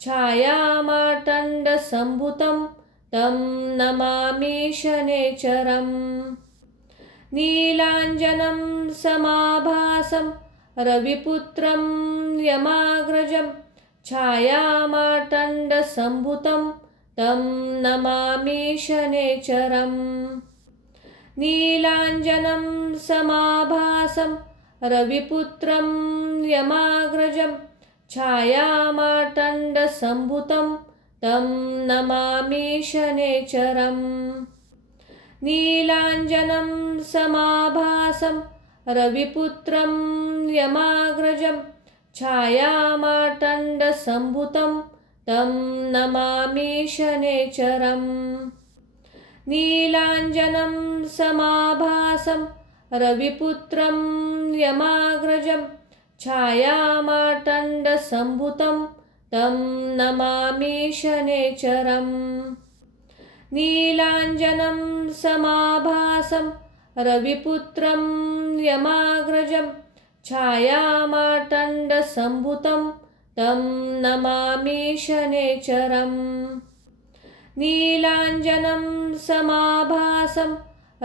छायामार्तण्डसम्भूतं तं नमामि शनैश्चरम्। नीलाञ्जनं समाभासं रविपुत्रं यमाग्रजं छायामार्तण्डसम्भूतं तं नमामि शनैश्चरम्। नीलाञ्जनं समाभासं रविपुत्रं यमाग्रजं छायामार्तण्डसम्भूतं तं नमामि शनैश्चरम्। नीलाञ्जनं समाभासं रविपुत्रं यमाग्रजं छायामार्तण्डसम्भूतं तं नमामि शनैश्चरम्। नीलाञ्जनं समाभासं रविपुत्रं यमाग्रजं छायामार्तण्डसम्भूतं तं नमामि शनैश्चरम्। नीलाञ्जनं समाभासं रविपुत्रं यमाग्रजं छायामार्तण्डसम्भूतं तं नमामि शनैश्चरम्। नीलाञ्जनं समाभासं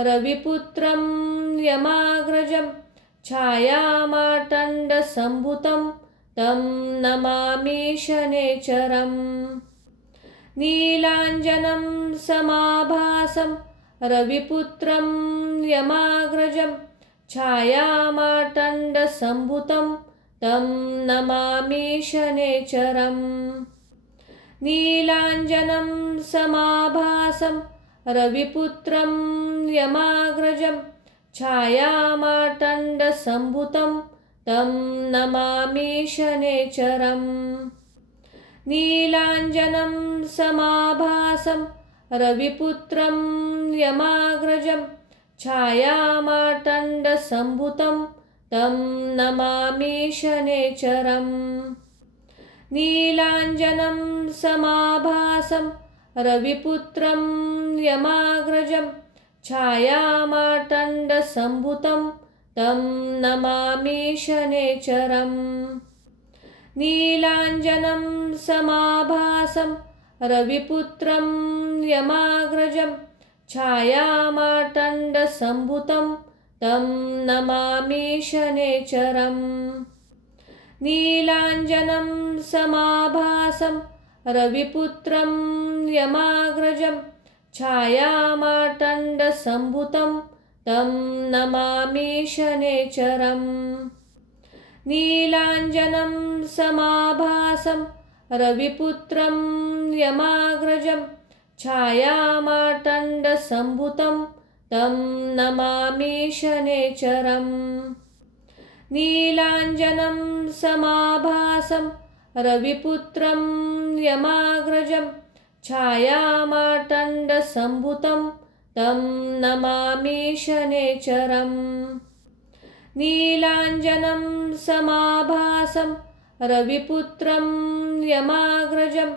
रविपुत्रं यमाग्रजं छायामार्तण्डसम्भूतं तं नमामि शनैश्चरम्। नीलाञ्जनं समाभासं रविपुत्रं यमाग्रजं छायामार्तण्डसम्भूतं तं नमामि शनैश्चरम्। नीलाञ्जनं समाभासं रविपुत्रं यमाग्रजं छायामार्तण्डसम्भूतं तं नमामि शनैश्चरम्। नीलाञ्जनं समाभासं रविपुत्रं यमाग्रजं छायामार्तण्डसम्भूतं तं नमामि शनैश्चरम्। नीलाञ्जनं समाभासं रविपुत्रं यमाग्रजं छायामार्तण्डसम्भूतं तं नमामि शनैश्चरम्। नीलाञ्जनं समाभासं रविपुत्रं यमाग्रजं छायामार्तण्डसम्भूतं तं नमामि शनैश्चरम्। नीलाञ्जनं समाभासं रविपुत्रं यमाग्रजं छायामार्तण्डसम्भूतं तं नमामि शनैश्चरम्। नीलाञ्जनं समाभासं रविपुत्रं यमाग्रजं छायामार्तण्डसम्भूतं तं नमामि शनैश्चरम्। नीलाञ्जनं समाभासं रविपुत्रं यमाग्रजं छायामार्तण्डसम्भूतं तं नमामि शनैश्चरम्। नीलाञ्जनं समाभासं रविपुत्रं यमाग्रजं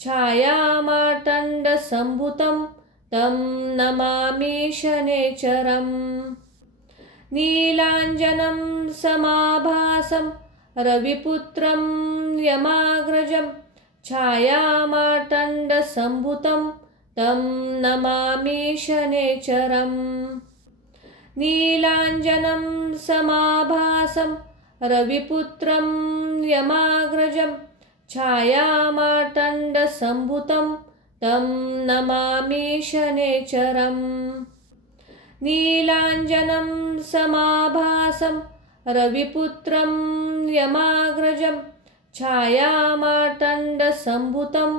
छायामार्तण्डसम्भूतं तं नमामि शनैश्चरम्। नीलाञ्जनं समाभासं रविपुत्रं यमाग्रजं छायामार्तण्डसम्भूतं तं नमामि शनैश्चरम्। नीलाञ्जनं समाभासं रविपुत्रं यमाग्रजं छायामार्तण्डसम्भूतं तं नमामि शनैश्चरम्। नीलाञ्जनं समाभासं रविपुत्रं यमाग्रजं छायामार्तण्डसम्भूतं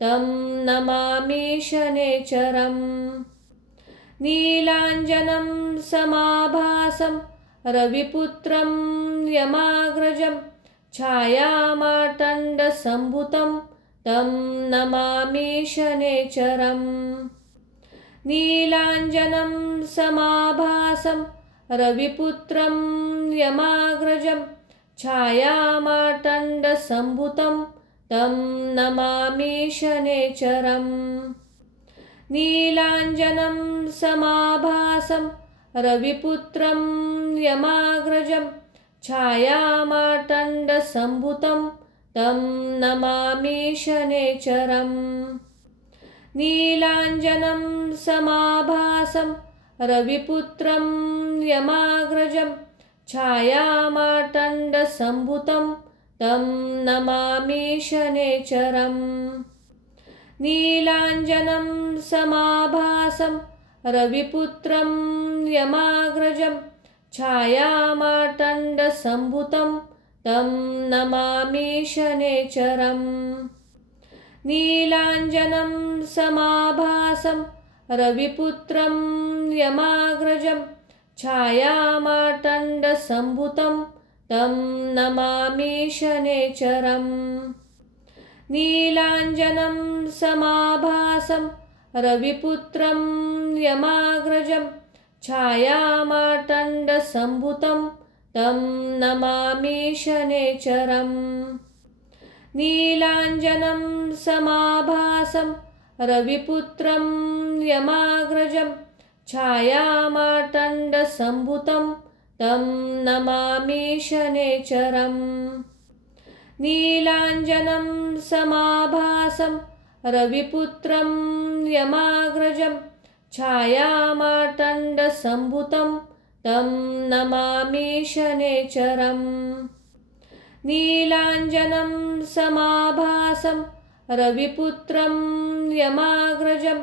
तं नमामि शनैश्चरम्। नीलाञ्जनं समाभासं रविपुत्रं यमाग्रजं छायामार्तण्डसम्भूतं तं नमामि शनैश्चरम्। नीलाञ्जनं समाभासं रविपुत्रं यमाग्रजं छायामार्तण्डसम्भूतं तं नमामि शनैश्चरम्। नीलाञ्जनं समाभासं रविपुत्रं यमाग्रजं छायामार्तण्डसम्भूतं तं नमामि शनैश्चरम्। नीलाञ्जनं समाभासं रविपुत्रं यमाग्रजं छायामार्तण्डसम्भूतं तं नमामि शनैश्चरम्। नीलाञ्जनं समाभासं रविपुत्रं यमाग्रजं छायामार्तण्डसम्भूतं तं नमामि शनैश्चरम्। नीलाञ्जनं समाभासं रविपुत्रं यमाग्रजं छायामार्तण्डसम्भूतं तं नमामि शनैश्चरम्। नीलाञ्जनं समाभासं रविपुत्रं यमाग्रजं छायामार्तण्डसम्भूतं तं नमामि शनैश्चरम्। नीलाञ्जनं समाभासं रविपुत्रं यमाग्रजं छायामार्तण्डसम्भूतं तं नमामि शनैश्चरम्। नीलाञ्जनं समाभासं रविपुत्रं यमाग्रजं छायामार्तण्डसम्भूतं तं नमामि शनैश्चरम्। नीलाञ्जनं समाभासं रविपुत्रं यमाग्रजं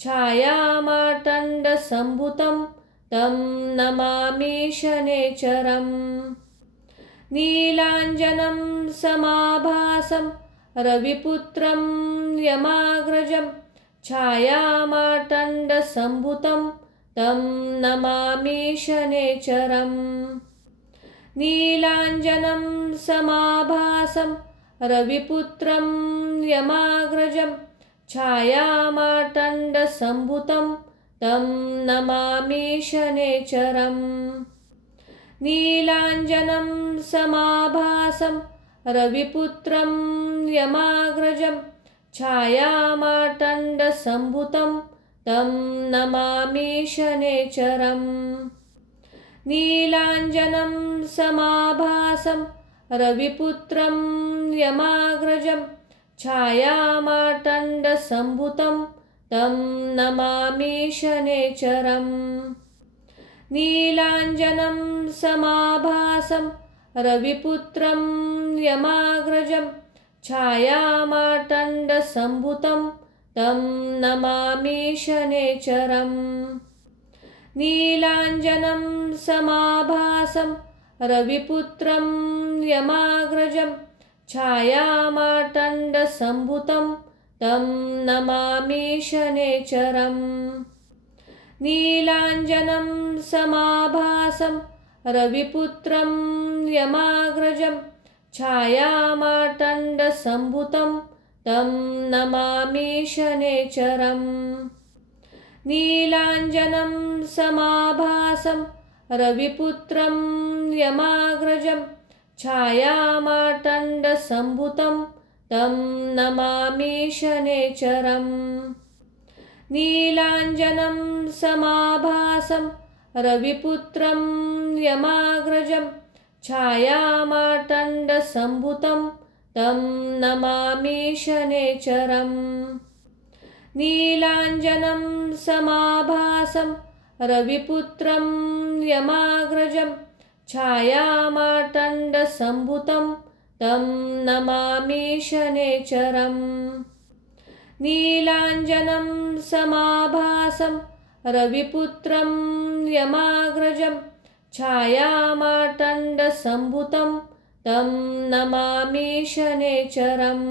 छायामार्तण्डसम्भूतं तं नमामि शनैश्चरम्। नीलाञ्जनं समाभासं रविपुत्रं यमाग्रजं छायामार्तण्डसम्भूतं तं नमामि शनैश्चरम्। नीलाञ्जनं समाभासं रविपुत्रं यमाग्रजं छायामार्तण्डसम्भूतं तं नमामि शनैश्चरम्। नीलाञ्जनं समाभासं रविपुत्रं यमाग्रजं छायामार्तण्डसम्भूतं तं नमामि शनैश्चरम्। नीलाञ्जनं समाभासं रविपुत्रं यमाग्रजं छायामार्तण्डसम्भूतं तं नमामि शनैश्चरम्। नीलाञ्जनं समाभासं रविपुत्रं यमाग्रजं छायामार्तण्डसम्भूतं तं नमामि शनैश्चरम्। नीलाञ्जनं समाभासं रविपुत्रं यमाग्रजं छायामार्तण्डसम्भूतं तं नमामि शनैश्चरम्। नीलाञ्जनं समाभासं रविपुत्रं यमाग्रजं छायामार्तण्डसम्भूतं तं नमामि शनैश्चरम्। नीलाञ्जनं समाभासं रविपुत्रं यमाग्रजं छायामार्तण्डसम्भूतं तं नमामि शनैश्चरम्। नीलाञ्जनं समाभासं रविपुत्रं यमाग्रजं छायामार्तण्डसम्भूतं तं नमामि शनैश्चरम्। नीलाञ्जनं समाभासं रविपुत्रं यमाग्रजं छायामार्तण्डसम्भूतं तं नमामि शनैश्चरम्। नीलाञ्जनं समाभासं रविपुत्रं यमाग्रजं छायामार्तण्डसम्भुतं तं नमामि शनैश्चरम्